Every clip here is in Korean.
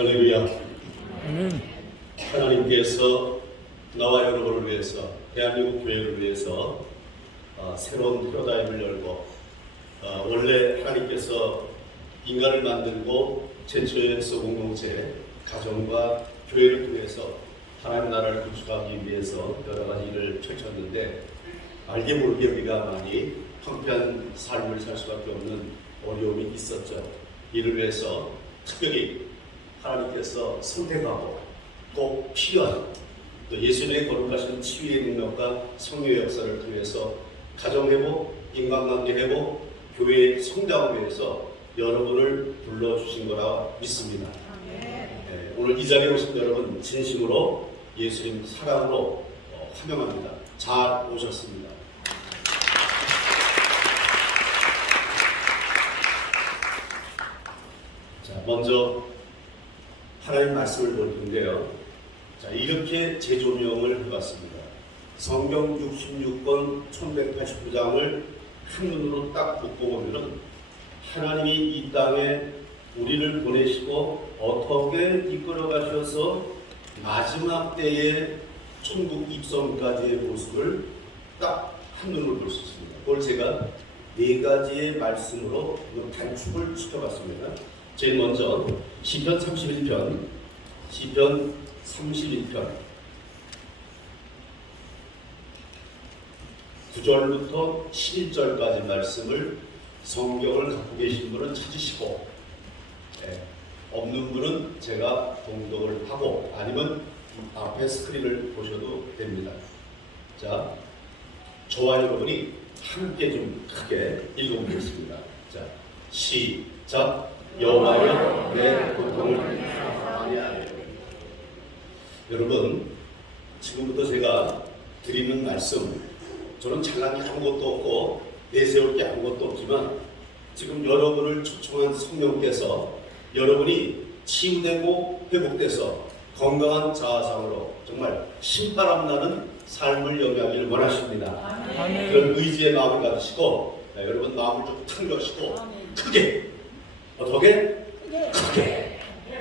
할렐루야. 하나님께서 나와 여러분을 위해서, 대한민국 교회를 위해서 새로운 패러다임을 열고, 원래 하나님께서 인간을 만들고 제초에서 공동체, 가정과 교회를 통해서 하나님 나라를 구축하기 위해서 여러 가지 일을 펼쳤는데, 알게 모르게 우리가 많이 황폐한 삶을 살 수밖에 없는 어려움이 있었죠. 이를 위해서 특별히 하나님께서 선택하고 꼭 필요한 또 예수님의 거룩하신 치유의 능력과 성령의 역사를 통해서 가정회복, 인간관계 회복, 교회의 성장을 위해서 여러분을 불러주신 거라 믿습니다. 네, 오늘 이 자리에 오신 여러분 진심으로 예수님 사랑으로 환영합니다. 잘 오셨습니다. 자, 먼저 하나님 말씀을 볼 텐데요. 자, 이렇게 재조명을 해봤습니다. 성경 66권 1189장을 한눈으로 딱 보고 보면은 하나님이 이 땅에 우리를 보내시고 어떻게 이끌어 가셔서 마지막 때에 천국 입성까지의 모습을 딱 한눈으로 볼 수 있습니다. 그걸 제가 네 가지의 말씀으로 단축을 시켜봤습니다. 제일 먼저 시편 31편 9절부터 11절까지 말씀을 성경을 갖고 계신 분은 찾으시고, 없는 분은 제가 봉독을 하고 아니면 앞에 스크린을 보셔도 됩니다. 자, 저와 여러분이 함께 좀 크게 읽어보겠습니다. 자, 시작. 여호와여 내 고통을 아니하려. 여러분, 지금부터 제가 드리는 말씀, 저는 잘난 게 아무것도 없고 내세울 게 아무것도 없지만 지금 여러분을 초청한 성령께서 여러분이 치유되고 회복돼서 건강한 자아상으로 정말 신바람 나는 삶을 영위하기를 원하십니다. 아멘. 그런 의지의 마음을 가지시고, 여러분 마음을 좀 틀어시고 크게, 어떻게?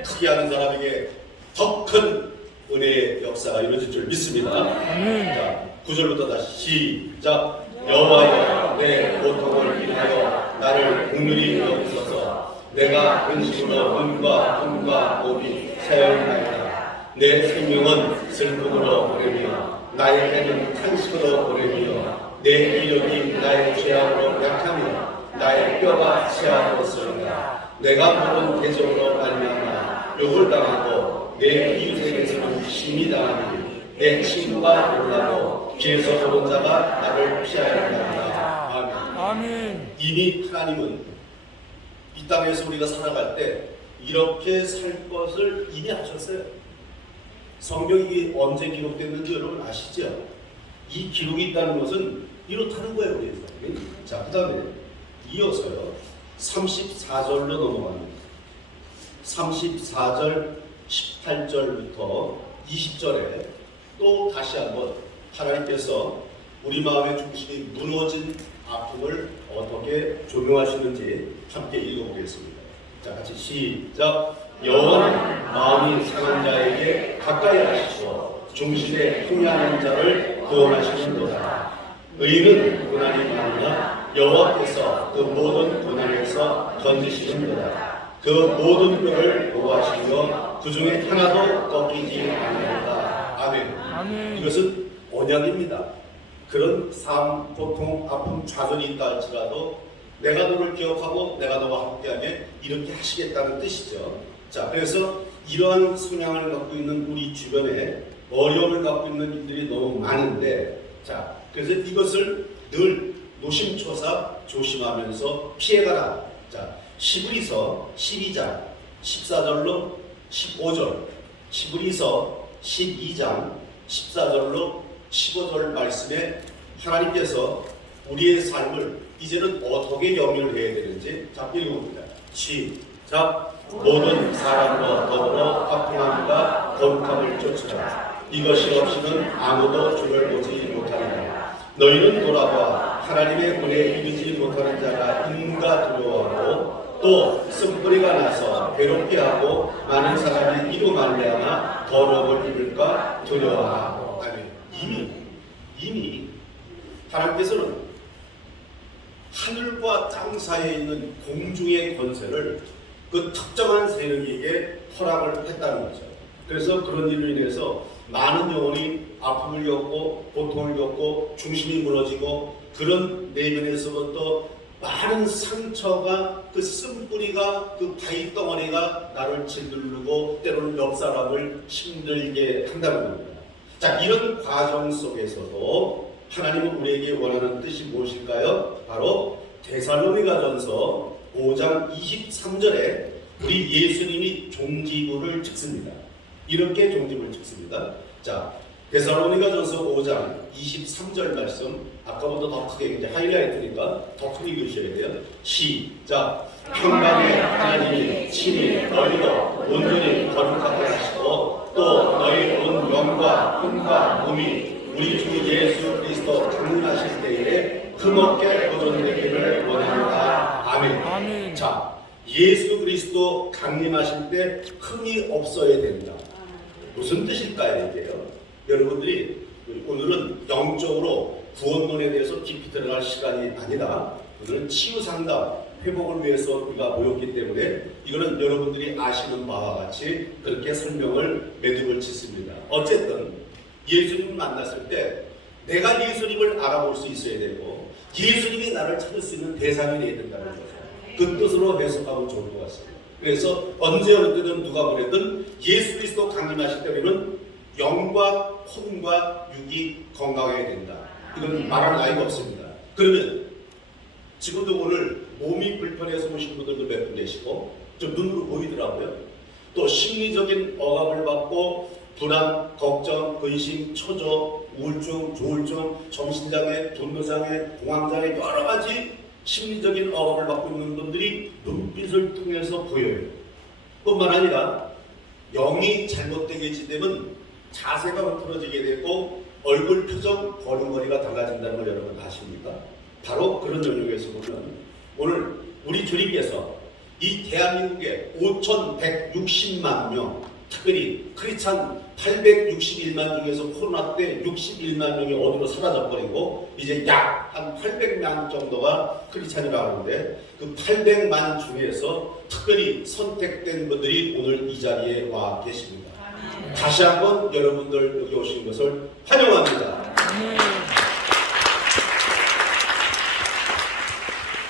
크게 하는 사람에게 더 큰 은혜의 역사가 이루어질 줄 믿습니다. 자, 9절부터 다시 시작. 여호와여 내 고통을 인하여 나를 긍휼히 여기소서. 내가 근심으로 눈과 눈과 몸이 사용하였다. 내 생명은 슬픔으로 보내며 나의 해는 탄식으로 보내며 내 이력이 나의 죄악으로 약하며 나의 뼈가 치아하였으리라. 내가 모든 대적으로 말미암아 욕을 당하고 내 이웃에게서는 심히 당하니 내 친구가 놀라고 길에서 보는 자가 나를 피하였다. 아멘. 이미 하나님은 이 땅에서 우리가 살아갈 때 이렇게 살 것을 이미 하셨어요. 성경이 언제 기록됐는지 여러분 아시죠? 이 기록이 있다는 것은 이렇다는 거예요, 우리 사람이. 자, 그 다음에 이어서요 34절로 넘어갑니다. 34절 18절부터 20절에 또 다시 한번 하나님께서 우리 마음의 중심이 무너진 아픔을 어떻게 조명하시는지 함께 읽어보겠습니다. 자, 같이 시작. 여호와는 마음이 상한 자에게 가까이 하시고 중심에 통해하는 자를 구원하시는도다. 의인은 고난이 많으나 여호와께서 그 모든 고난에서 건지시는도다. 그 모든 뼈를 보호하시며 그 중에 하나도 꺾이지 아니하리라. 아멘. 이것은 언약입니다. 그런 삶, 고통, 아픔, 좌절이 있다 할지라도 내가 너를 기억하고 내가 너와 함께하게 이렇게 하시겠다는 뜻이죠. 자, 그래서 이러한 성향을 갖고 있는 우리 주변에 어려움을 갖고 있는 이들이 너무 많은데, 자, 그래서 이것을 늘 노심초사 조심하면서 피해가라. 자, 시브리서 12장 14절로 15절, 시브리서 12장 14절로 15절 말씀에 하나님께서 우리의 삶을 이제는 어떻게 영위를 해야 되는지 자, 읽어봅니다. 시작. 모든 사람과 더불어 화평함과 거룩함을 쫓으라. 이것이 없이는 아무도 주를 보지 못하리라. 너희는 돌아봐 하나님의 은혜에 이르지 못하는 자가 인가 두려워하고 또 쓴뿌리가 나서 괴롭게 하고 많은 사람이 하늘과 땅 사이에 있는 공중의 권세를 그 특정한 세력에게 허락을 했다는 거죠. 그래서 그런 일로 인해서 많은 영혼이 아픔을 겪고 고통을 겪고 중심이 무너지고 그런 내면에서부터 많은 상처가 그 쓴뿌리가 그 바위 덩어리가 나를 짓누르고 때로는 옆 사람을 힘들게 한다는 겁니다. 자, 이런 과정 속에서도 하나님은 우리에게 원하는 뜻이 무엇일까요? 바로 데살로니가전서 5장 23절에 우리 예수님이 종지부를 찍습니다. 이렇게 종지부를 찍습니다. 자, 데살로니가전서 5장 23절 말씀, 아까보다 더 크게 이제 하이라이트니까 더 크게 읽으셔야 돼요. 시작. 평강의 하나님이 친히 너희로 온전히 거룩하게 하시고 또 너희 온 영과 힘과 몸이 우리 주 예수 그리스도 강림하실 때에 흠없게 보존되기를 원합니다. 아멘. 아멘. 자, 예수 그리스도 강림하실 때 흠이 없어야 된다. 무슨 뜻일까요, 이게요? 여러분들이 오늘은 영적으로 구원론에 대해서 깊이 들어갈 시간이 아니라 오늘은 치유 상담, 회복을 위해서 우리가 모였기 때문에 이거는 여러분들이 아시는 바와 같이 그렇게 설명을 매듭을 짓습니다. 어쨌든 예수님을 만났을 때 내가 예수님을 알아볼 수 있어야 되고 예수님이 나를 찾을 수 있는 대상이 되어야 된다는 거죠. 그 뜻으로 해석하면 좋을 것 같습니다. 그래서 언제 어느 때든 누가 그랬든 예수 그리스도 강림하실 때는 영과 혼과 육이 건강해야 된다. 이건 말할 나위가 없습니다. 그러면 지금도 오늘 몸이 불편해서 오신 분들도 몇 분 계시고 좀 눈으로 보이더라고요. 또 심리적인 억압을 받고 불안, 걱정, 근심, 초조, 우울증, 조울증, 정신장애, 분노장애, 공황장애 여러 가지 심리적인 억압을 받고 있는 분들이 눈빛을 통해서 보여요. 뿐만 아니라 영이 잘못되게 되면 자세가 흐트러지게 되고 얼굴 표정, 걸음걸이가 달라진다는 걸 여러분 아십니까? 바로 그런 영역에서 보면 오늘 우리 주님께서 이 대한민국에 5,160만 명, 특별히 크리스찬 861만 중에서 코로나 때 61만 명이 어디로 사라져버리고 이제 약 한 800만 정도가 크리스찬이라고 하는데 그 800만 중에서 특별히 선택된 분들이 오늘 이 자리에 와 계십니다. 다시 한번 여러분들 여기 오신 것을 환영합니다.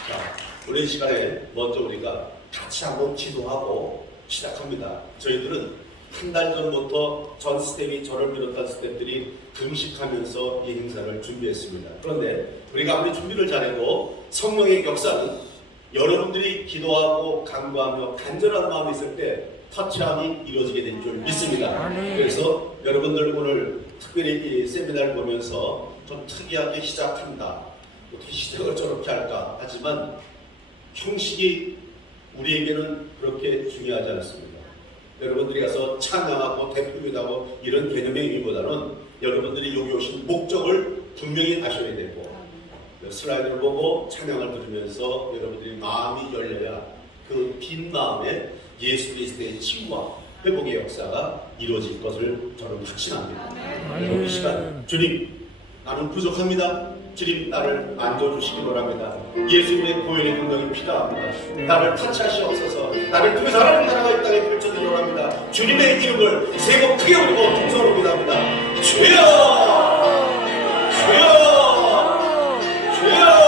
자, 우리 시간에 먼저 우리가 같이 한번 기도하고 시작합니다. 저희들은 한 달 전부터 전 스텝이 저를 비롯한 스텝들이 금식하면서 이 행사를 준비했습니다. 그런데 우리가 아무리 준비를 잘해도 성령의 역사는 여러분들이 기도하고 간구하며 간절한 마음이 있을 때 터치함이 이루어지게 될 줄 믿습니다. 그래서 여러분들 오늘 특별히 이 세미나를 보면서 좀 특이하게 시작한다. 어떻게 시작을 저렇게 할까? 하지만 형식이 우리에게는 그렇게 중요하지 않습니다. 여러분들이 가서 찬양하고 대표기도하고 이런 개념의 의미보다는 여러분들이 여기 오신 목적을 분명히 아셔야 되고 슬라이드를 보고 찬양을 들으면서 여러분들이 마음이 열려야 그 빈 마음에 예수 그리스도의 치유와 회복의 역사가 이루어질 것을 저는 확신합니다. 이 시간 주님 나는 부족합니다. 주님 나를 만져주시기 바랍니다. 예수님의 보혈의 능력이 필요합니다. 나를 타치하시옵소서. 나를 통해서 하나님 나라가 이 땅에 펼쳐지기 원합니다. 주님의 이름을 세 번 크게 부르고 통성으로 기도합니다. 주여! 주여! 주여!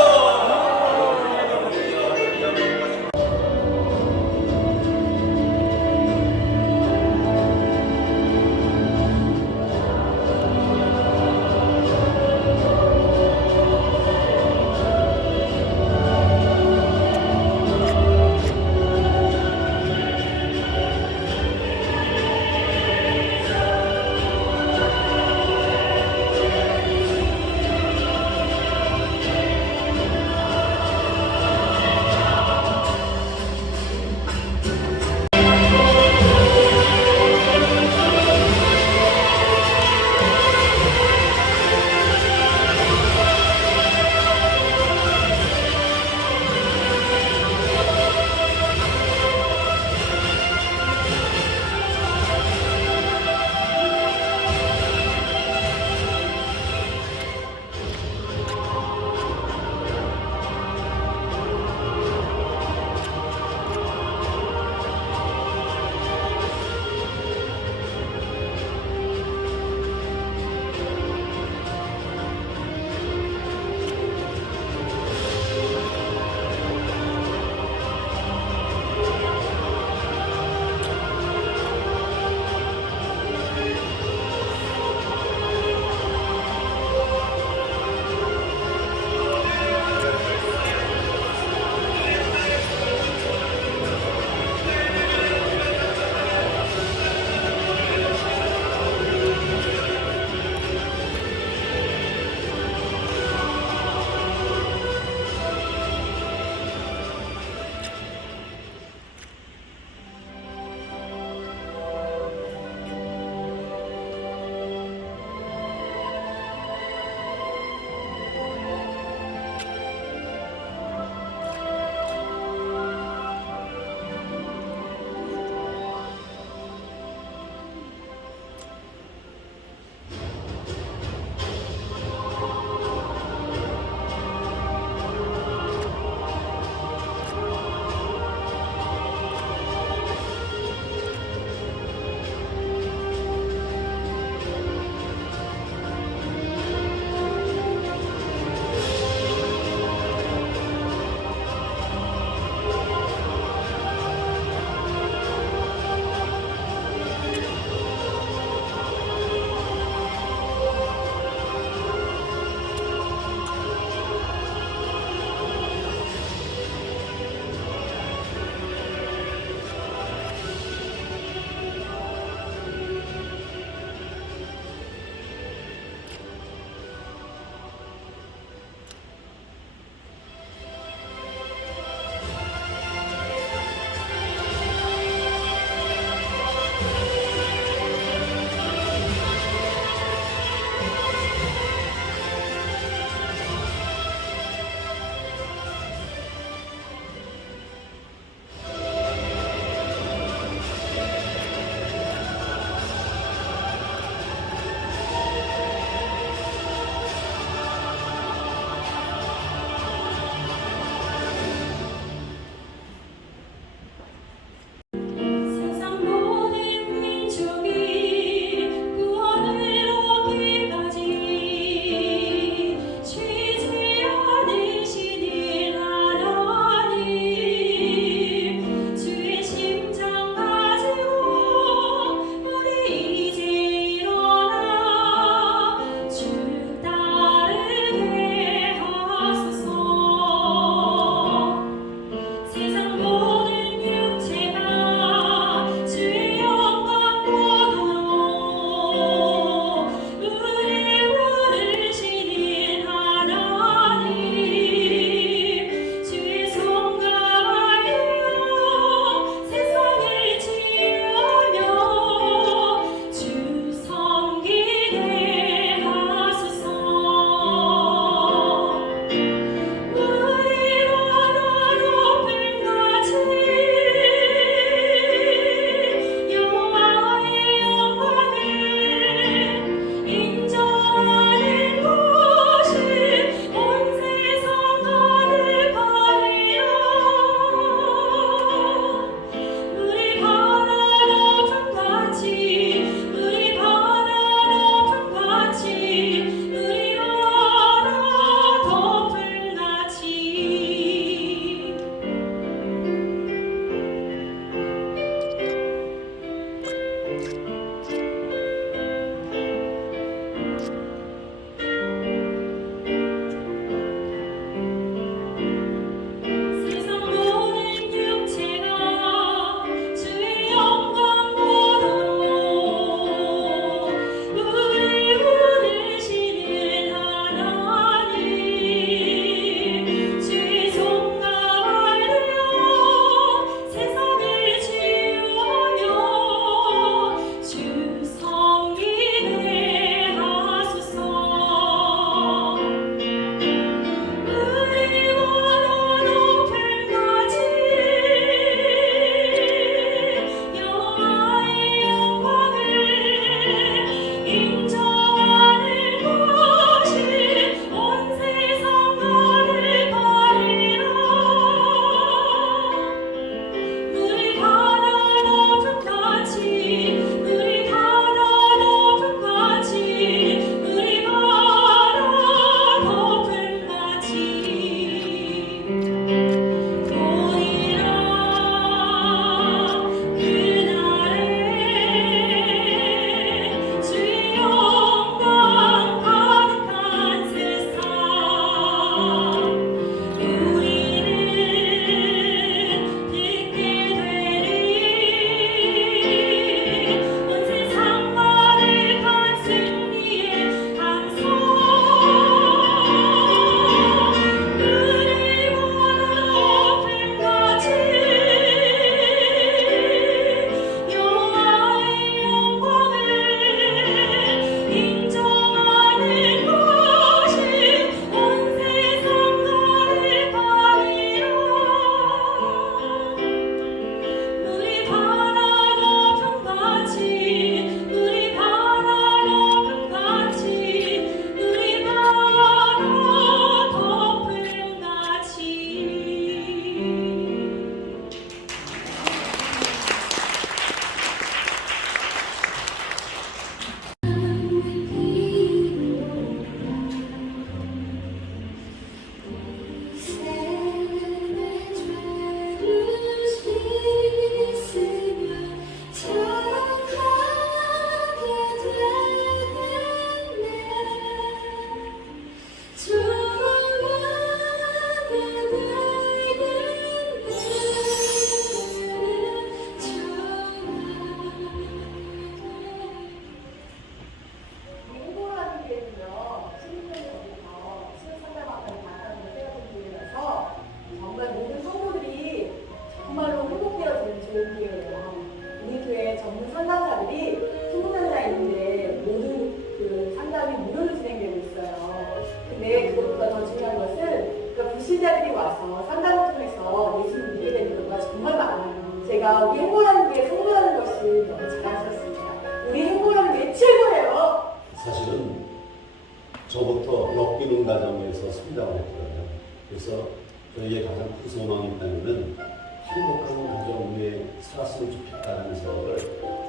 가정에서 성장을 했거든요. 그래서 저희의 가장 큰 소망이 있다면은 행복한 가정 위에 살았으면 좋겠다는 생각을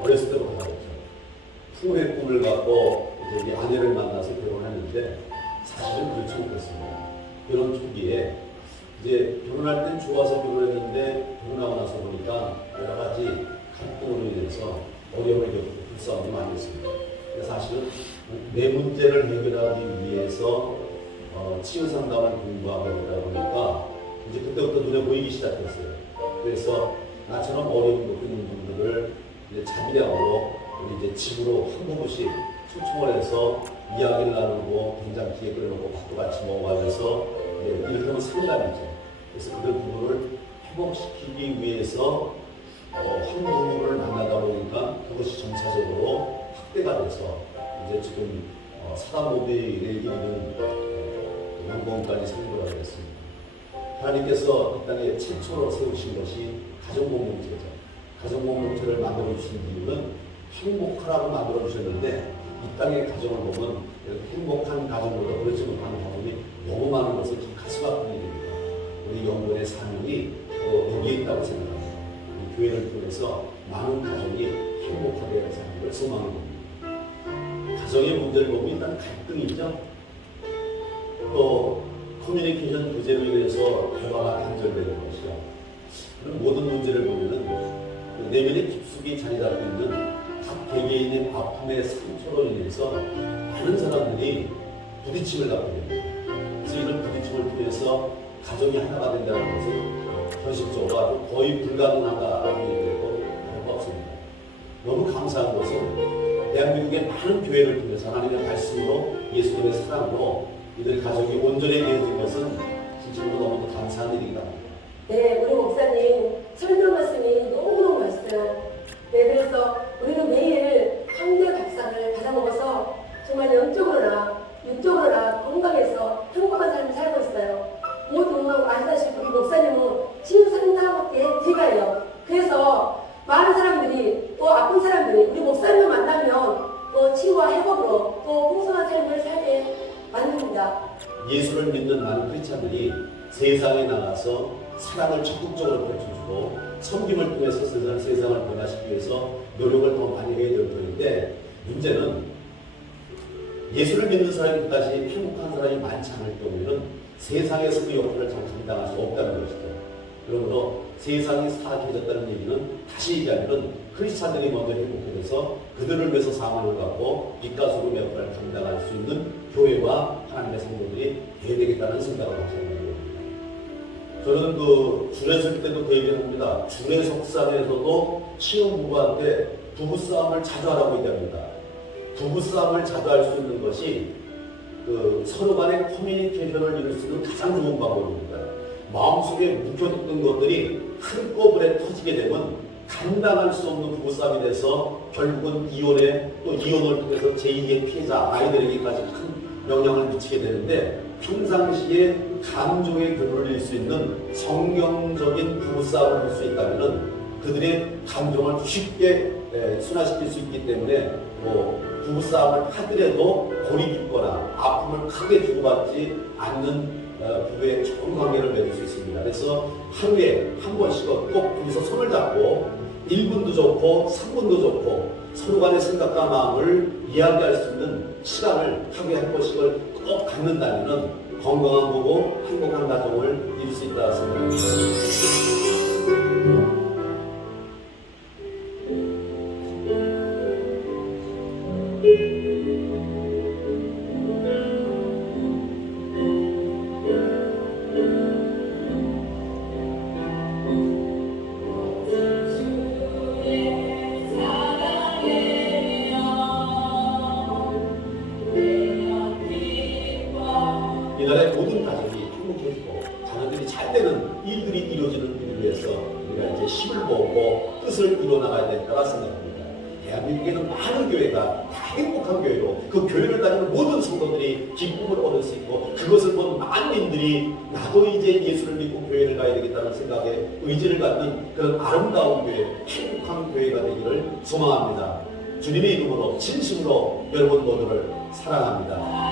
어렸을 때부터 가졌죠. 부부의 꿈을 갖고 이제 우리 아내를 만나서 결혼했는데 사실은 그렇지 못했습니다. 결혼 초기에 이제 결혼할 땐 좋아서 결혼했는데 결혼하고 나서 보니까 여러 가지 갈등으로 인해서 어려움을 겪고 불쌍함이 많이 있습니다. 그래서 사실은 내 문제를 해결하기 위해서 치유 상담을 공부하고 있다 보니까 이제 그때부터 눈에 보이기 시작했어요. 그래서 나처럼 어려움 겪고 있는 분들을 이제 자비량으로 우리 이제 집으로 한 부부씩 초청을 해서 이야기를 나누고 된장찌개 끓여놓고 밥도 같이 먹어가면서 이를테면 상담이죠. 그래서 그들 부부를 회복시키기 위해서 한 부부를 만나다 보니까 그것이 점차적으로 확대가 돼서 이제 지금 사단법에 이르는 연봉까지 선고가 되었습니다. 하나님께서 이 땅에 최초로 세우신 것이 가정공동체죠. 가정공동체를 만들어주신 이유는 행복하라고 만들어주셨는데 이 땅의 가정을 보면 행복한 가정보다 그렇지 못한 가정이 너무 많은 것을 기억할 수밖에 없습니다. 우리 영혼의 사명이 여기에 있다고 생각합니다. 우리 교회를 통해서 많은 가정이 행복하게 사는 걸 소망합니다. 가정의 문제를 보면 일단 갈등이 있죠. 또 커뮤니케이션 부재로 인해서 대화가 단절되는 것이요. 그런 모든 문제를 보면은 내면의 깊숙이 자리 잡고 있는 각 개개인의 아픔의 상처로 인해서 많은 사람들이 부딪힘을 갖게 됩니다. 그래서 이런 부딪힘을 통해서 가정이 하나가 된다는 것은 현실적으로 아주 거의 불가능하다라고 얘기해도 다를 없습니다. 너무 감사한 것은 대한민국의 많은 교회를 통해서 하나님의 말씀으로 예수님의 사랑으로 이들 가족이 온전히 되어진 것은 진짜로 너무도 감사한 일이다. 네, 우리 목사님 설교 말씀이 너무너무 맛있어요. 네, 그래서 우리는 매일 황제 밥상을 받아먹어서 정말 영적으로나 육적으로나 건강해서 행복한 삶을 살고 있어요. 모두 아시다시피 우리 목사님은 치유 상담업계의 대가예요. 그래서 많은 사람들이 또 아픈 사람들이 우리 목사님을 만나면 또 치유와 회복으로 또 풍성한 삶을 살게 만듭니다. 예수를 믿는 많은 크리스찬들이 세상에 나가서 사랑을 적극적으로 펼쳐주고 섬김을 통해서 세상을 변화시키기 위해서 노력을 더 많이 해야 될 터인데 문제는 예수를 믿는 사람이 그다지 행복한 사람이 많지 않을 경우에는 세상에서 그 역할을 잘 감당할 수 없다는 것이죠. 그러므로 세상이 사악해졌다는 얘기는 다시 얘기하면 크리스찬들이 먼저 행복해져서 그들을 위해서 상황을 갖고 뒷가수로 역할을 감당할 수 있는 교회와 하나님의 성도들이 되어야 되겠다는 생각을 하고 있는 겁니다. 저는 줄에 설 때도 그 얘기를 합니다. 줄의 석상에서도 신혼부부한테 부부싸움을 자주 하라고 얘기합니다. 부부싸움을 자주 할 수 있는 것이 서로 간의 커뮤니케이션을 이룰 수 있는 가장 좋은 방법입니다. 마음속에 묵혀뒀던 것들이 한꺼번에 터지게 되면 감당할 수 없는 부부싸움이 돼서 결국은 이혼을 통해서 제2의 피해자 아이들에게까지 큰 영향을 미치게 되는데 평상시에 감정에 들어올릴 수 있는 성경적인 부부싸움을 할 수 있다면 그들의 감정을 쉽게 순화시킬 수 있기 때문에 부부싸움을 하더라도 골이 깊거나 아픔을 크게 주고받지 않는 부부의 좋은 관계를 맺을 수 있습니다. 그래서 하루에 한 번씩은 꼭 둘이서 손을 잡고 1분도 좋고 3분도 좋고 서로 간의 생각과 마음을 이야기할 수 있는 시간을 하루에 한 번씩을 꼭 갖는다면 건강한 부부, 행복한 가정을 이룰 수 있다고 생각합니다. 이날의 모든 가족이 행복해지고 자녀들이 잘 되는 일들이 이루어지는 일을 위해서 우리가 이제 힘을 모으고 뜻을 이루어나가야 된다고 생각합니다. 대한민국에는 많은 교회가 다 행복한 교회로 그 교회를 다니는 모든 성도들이 기쁨을 얻을 수 있고 그것을 본 만민들이 나도 이제 예수를 믿고 교회를 가야 되겠다는 생각에 의지를 갖는 그런 아름다운 교회, 행복한 교회가 되기를 소망합니다. 주님의 이름으로 진심으로 여러분 모두를 사랑합니다.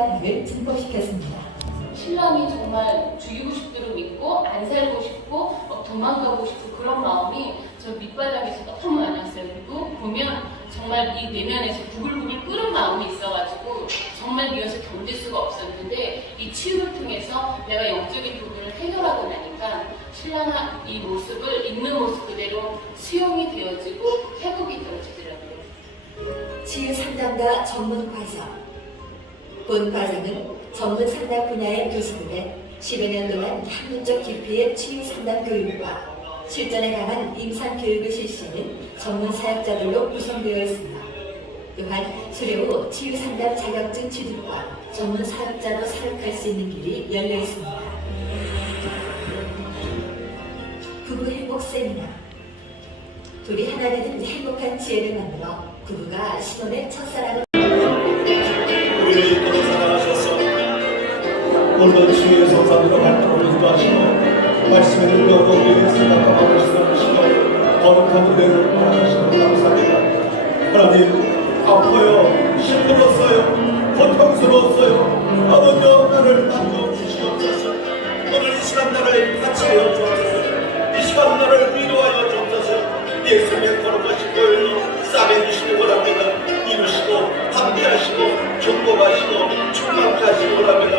신앙을 증폭시켰습니다. 신랑이 정말 죽이고 싶도록 믿고 안 살고 싶고 막 도망가고 싶고 그런 마음이 저 밑바닥에서 너무 많았어요. 그리고 보면 정말 이 내면에서 부글부글 끓은 마음이 있어가지고 정말 이어서 견딜 수가 없었는데 이 치유를 통해서 내가 영적인 부분을 해결하고 나니까 신랑아 이 모습을 있는 모습 그대로 수용이 되어지고 회복이 되어지더라고요. 치유 상담가 전문 과정. 본 과정은 전문 상담 분야의 교수들의 10여 년 동안 학문적 깊이의 치유 상담 교육과 실전에 강한 임상 교육을 실시하는 전문 사역자들로 구성되어 있습니다. 또한 수료 후 치유 상담 자격증 취득과 전문 사역자로 사역할 수 있는 길이 열려 있습니다. 부부 행복 세미나. 둘이 하나 되는 행복한 지혜를 만들어 부부가 신혼의 첫사랑을 우리를 이끌어 사랑하셔서 물론 주의 성산으로 발전을 인도하시고 말씀에 능력으로 우리의 생각과 마음을 지나가시고 거룩한 은혜를 바라시고 감사합니다. 하나님 아파요, 힘들었어요, 고통스러웠어요. 아버지 나를 만져 주시옵소서. 오늘 이 시간 나를 같이 하여 주옵소서. 이 시간 나를 위로하여 주옵소서. 예수님의 거룩하신 보혈로 싸매주시기 원합니다. 이루시고 함께하시고 축복하시고 충만케 하시기 원합니다.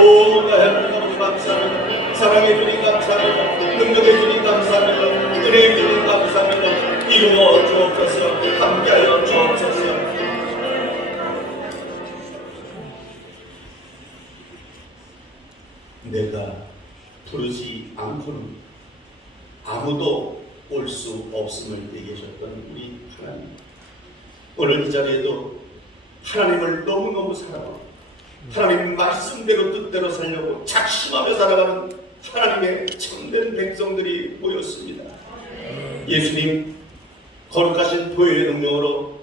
오 하나님 너무 감사합니다. 사랑해 주님 감사합니다. 능력해 주님 감사합니다. 은혜해 주님 감사합니다. 이루어 주옵소서. 함께하여 주옵소서. 내가 부르지 않고는 아무도 올 수 없음을 얘기하셨던 우리 하나님, 오늘 이 자리에도 하나님을 너무너무 사랑하고 하나님 말씀대로 뜻대로 살려고 작심하며 살아가는 하나님의 참된 백성들이 모였습니다. 예수님 거룩하신 보혈의 능력으로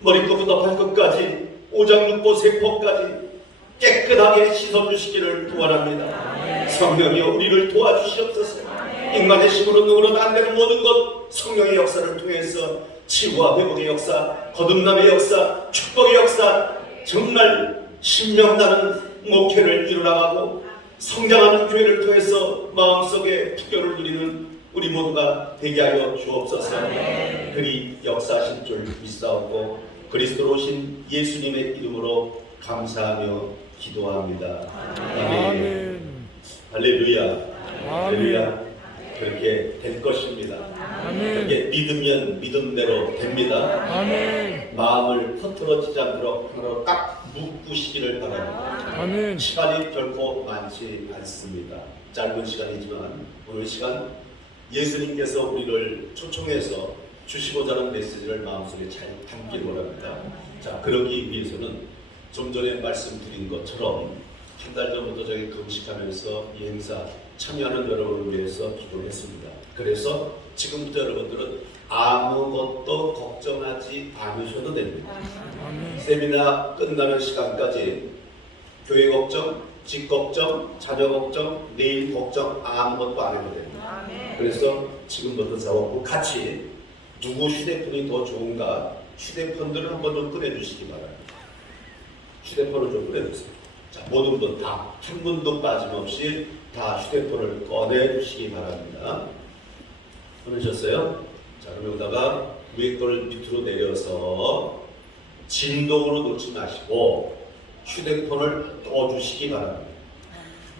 머리끝부터 발끝까지 오장육부 세포까지 깨끗하게 씻어주시기를 도와합니다. 성령이여 우리를 도와주시옵소서. 인간의 힘으로 능으로는 안 되는 모든 것 성령의 역사를 통해서 치유와 회복의 역사, 거듭남의 역사, 축복의 역사, 정말 신명나는 목회를 이루나가고 성장하는 교회를 통해서 마음속에 부결을 누리는 우리 모두가 되게 하여 주옵소서. 그리 역사하실 줄 믿사옵고 그리스도로 오신 예수님의 이름으로 감사하며 기도합니다. 아멘. 할렐루야. 할렐루야. 그렇게 될 것입니다. 그렇게 믿으면 믿음대로 됩니다. 마음을 흐트러지지 않도록 하나로 딱 묶으시기를 바랍니다. 시간이 결코 많지 않습니다. 짧은 시간이지만 오늘 시간 예수님께서 우리를 초청해서 주시고자 하는 메시지를 마음속에 잘 담기를 원합니다. 자, 그러기 위해서는 좀 전에 말씀드린 것처럼 한 달 전부터 저희 금식하면서 이 행사 참여하는 여러분을 위해서 기도했습니다. 그래서 지금부터 여러분들은 아무것도 걱정하지 않으셔도 됩니다. 세미나 끝나는 시간까지 교회 걱정, 집 걱정, 자녀 걱정, 내일 걱정 아무것도 안 해도 됩니다. 그래서 지금부터 저하고 같이 누구 휴대폰이 더 좋은가 휴대폰들을 한번 좀 꺼내주시기 바랍니다. 휴대폰을 좀 꺼내주세요. 자, 모든 분 다 한 분도 빠짐없이 다 휴대폰을 꺼내주시기 바랍니다. 꺼내셨어요? 자, 그럼 여기다가 위에 거를 밑으로 내려서 진동으로 놓지 마시고 휴대폰을 꺼주시기 바랍니다.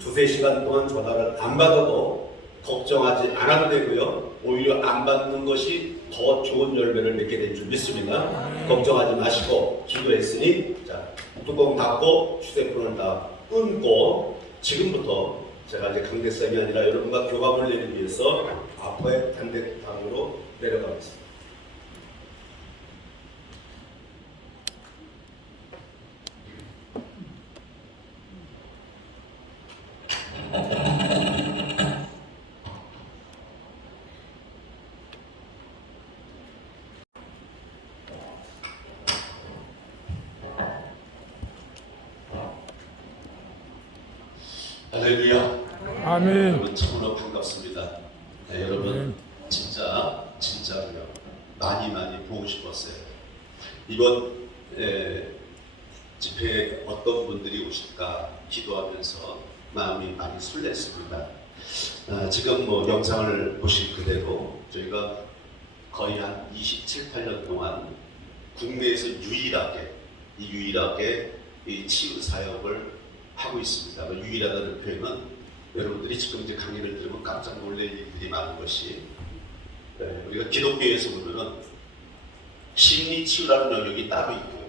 2-3시간 동안 전화를 안 받아도 걱정하지 않아도 되고요. 오히려 안 받는 것이 더 좋은 열매를 맺게 될 줄 믿습니다. 걱정하지 마시고 기도했으니 자, 뚜껑 닫고 휴대폰을 다 끊고 지금부터 제가 이제 강대상이 아니라 여러분과 교감을 내기 위해서 앞에 단대탕으로 내려가겠습니다. 할렐루야. 아멘. 여러분 참으로 반갑습니다. 네, 여러분 진짜로요 많이 보고 싶었어요. 이번 집회에 어떤 분들이 오실까 기도하면서 마음이 많이 설렜습니다. 지금 뭐 영상을 보실 그대로 저희가 거의 한 27, 8년 동안 국내에서 유일하게 이 치유 사역을 하고 있습니다. 유일하다는 표현은 여러분들이 지금 이제 강의를 들으면 깜짝 놀랄 일들이 많은 것이, 우리가 기독교에서 보면은 심리 치유라는 영역이 따로 있고요,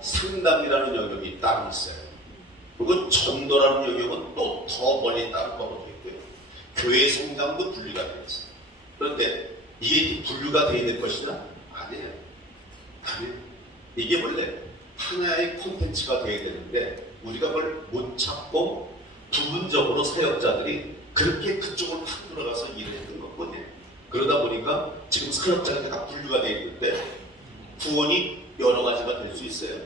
상담이라는 영역이 따로 있어요. 그리고 전도라는 영역은 또 더 멀리 따로 떨어져 있고요, 교회 성장도 분리가 되어 있어요. 그런데 이게 분류가 되어 있는 것이냐? 아니에요. 이게 원래 하나의 콘텐츠가 되어야 되는데 우리가 그걸 못 찾고 부분적으로 사역자들이 그렇게 그쪽으로 탁 들어가서 일을 했던 것뿐이에요. 그러다 보니까 지금 사역자가 다 분류가 되어 있는데 구원이 여러 가지가 될 수 있어요?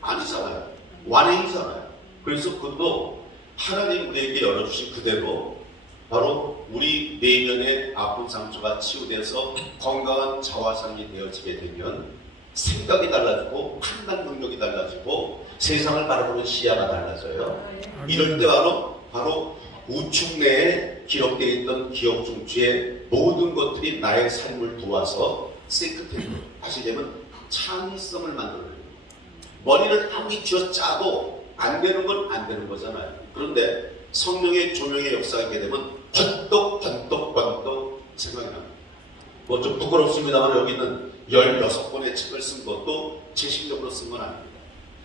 아니잖아요. 완행이잖아요. 그래서 그것도 하나님 우리에게 열어주신 그대로 바로 우리 내면의 아픈 상처가 치유돼서 건강한 자화상이 되어지게 되면 생각이 달라지고 판단 능력이 달라지고 세상을 바라보는 시야가 달라져요. 이럴 때 바로 우측 내에 기록되어 있던 기억 중추의 모든 것들이 나의 삶을 도와서 싱크테이크, 다시 되면 창의성을 만들어내요. 머리를 아무리 쥐어 짜도 안 되는 건 안 되는 거잖아요. 그런데 성령의 조명의 역사가 있게 되면 번떡 생각이 납니다. 뭐 좀 부끄럽습니다만 여기는 16권의 책을 쓴 것도 제 실력으로 쓴 건 아닙니다.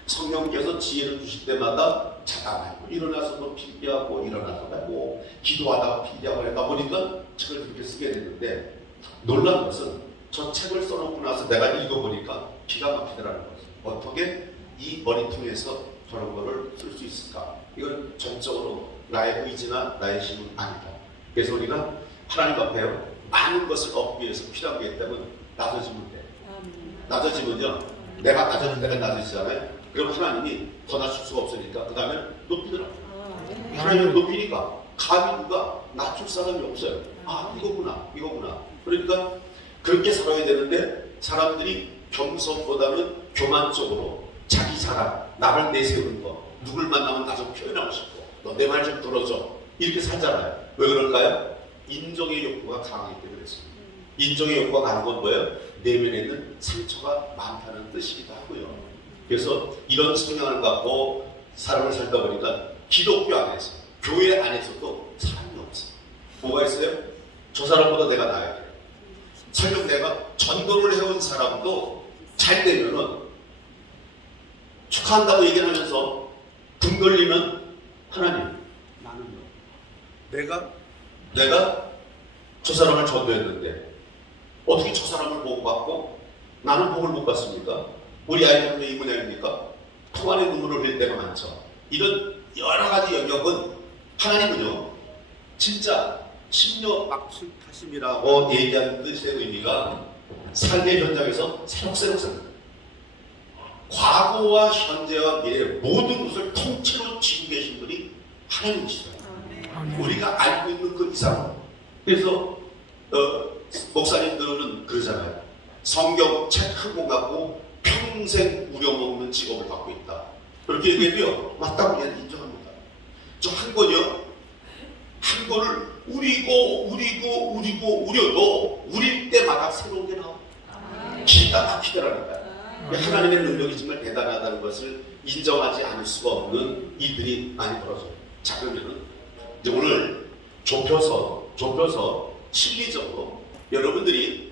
성령께서 지혜를 주실 때마다 자다 말고 일어나서도 필기하고 일어나서 말고 기도하다가 필기하고 하다 보니까 책을 그렇게 쓰게 됐는데, 놀라운 것은 저 책을 써놓고 나서 내가 읽어보니까 기가 막히더라는 거죠. 어떻게 이 머리통에서 저런 거를 쓸 수 있을까? 이건 전적으로 나의 의지나 나의 힘은 아니다. 그래서 우리가 하나님 앞에요, 많은 것을 얻기 위해서 필요한 게 있다면 낮아지면 돼. 낮아지면요, 내가 낮아질 때가 낮아지잖아요. 그럼 하나님이 더 낮출 수가 없으니까 그 다음에 높이더라고요. 하나님은 높이니까 감히 누가 낮출 사람이 없어요. 아, 이거구나. 그러니까 그렇게 살아야 되는데 사람들이 겸손보다는 교만적으로 자기 자랑, 나를 내세우는 거, 누굴 만나면 나 좀 표현하고 싶고 너 내 말 좀 들어줘, 이렇게 살잖아요. 왜 그럴까요? 인정의 욕구가 강하기 때문에 그렇습니다. 인정의 욕구가 강한 건 뭐예요? 내면에 있는 상처가 많다는 뜻이기도 하고요. 그래서 이런 성향을 갖고 사람을 살다 보니까 기독교 안에서, 교회 안에서도 사람이 없어요. 뭐가 있어요? 저 사람보다 내가 나아야 돼. 설령 내가 전도를 해온 사람도 잘 되면은 축하한다고 얘기를 하면서 등 돌리는 하나님, 나는요, 내가 저 사람을 전도했는데 어떻게 저 사람을 보고받고 나는 복을 못 받습니까? 우리 아이들은 이 모양입니까? 통 안에 눈물을 흘릴 때가 많죠. 이런 여러 가지 영역은 하나님은요, 진짜 심려막측하심이라고 얘기하는 뜻의 의미가 삶의 현장에서 새록새록 삽니다. 과거와 현재와 미래 모든 것을 통째로 쥐고 계신 분이 하나님이시죠. 우리가 알고 있는 그 이상. 그래서 목사님들은 그러잖아요. 성경 책 한 권 갖고 평생 우려먹는 직업을 갖고 있다. 그렇게 얘기해도요, 맞다고 인정합니다. 저 한 권이요, 한 권을 우리고 우려도 우릴 때마다 새로운 게 나와. 기가 막히더라니까요. 하나님의 능력이 정말 대단하다는 것을 인정하지 않을 수가 없는 일들이 많이 벌어져요. 자, 그러면 이제 오늘 좁혀서 실리적으로 여러분들이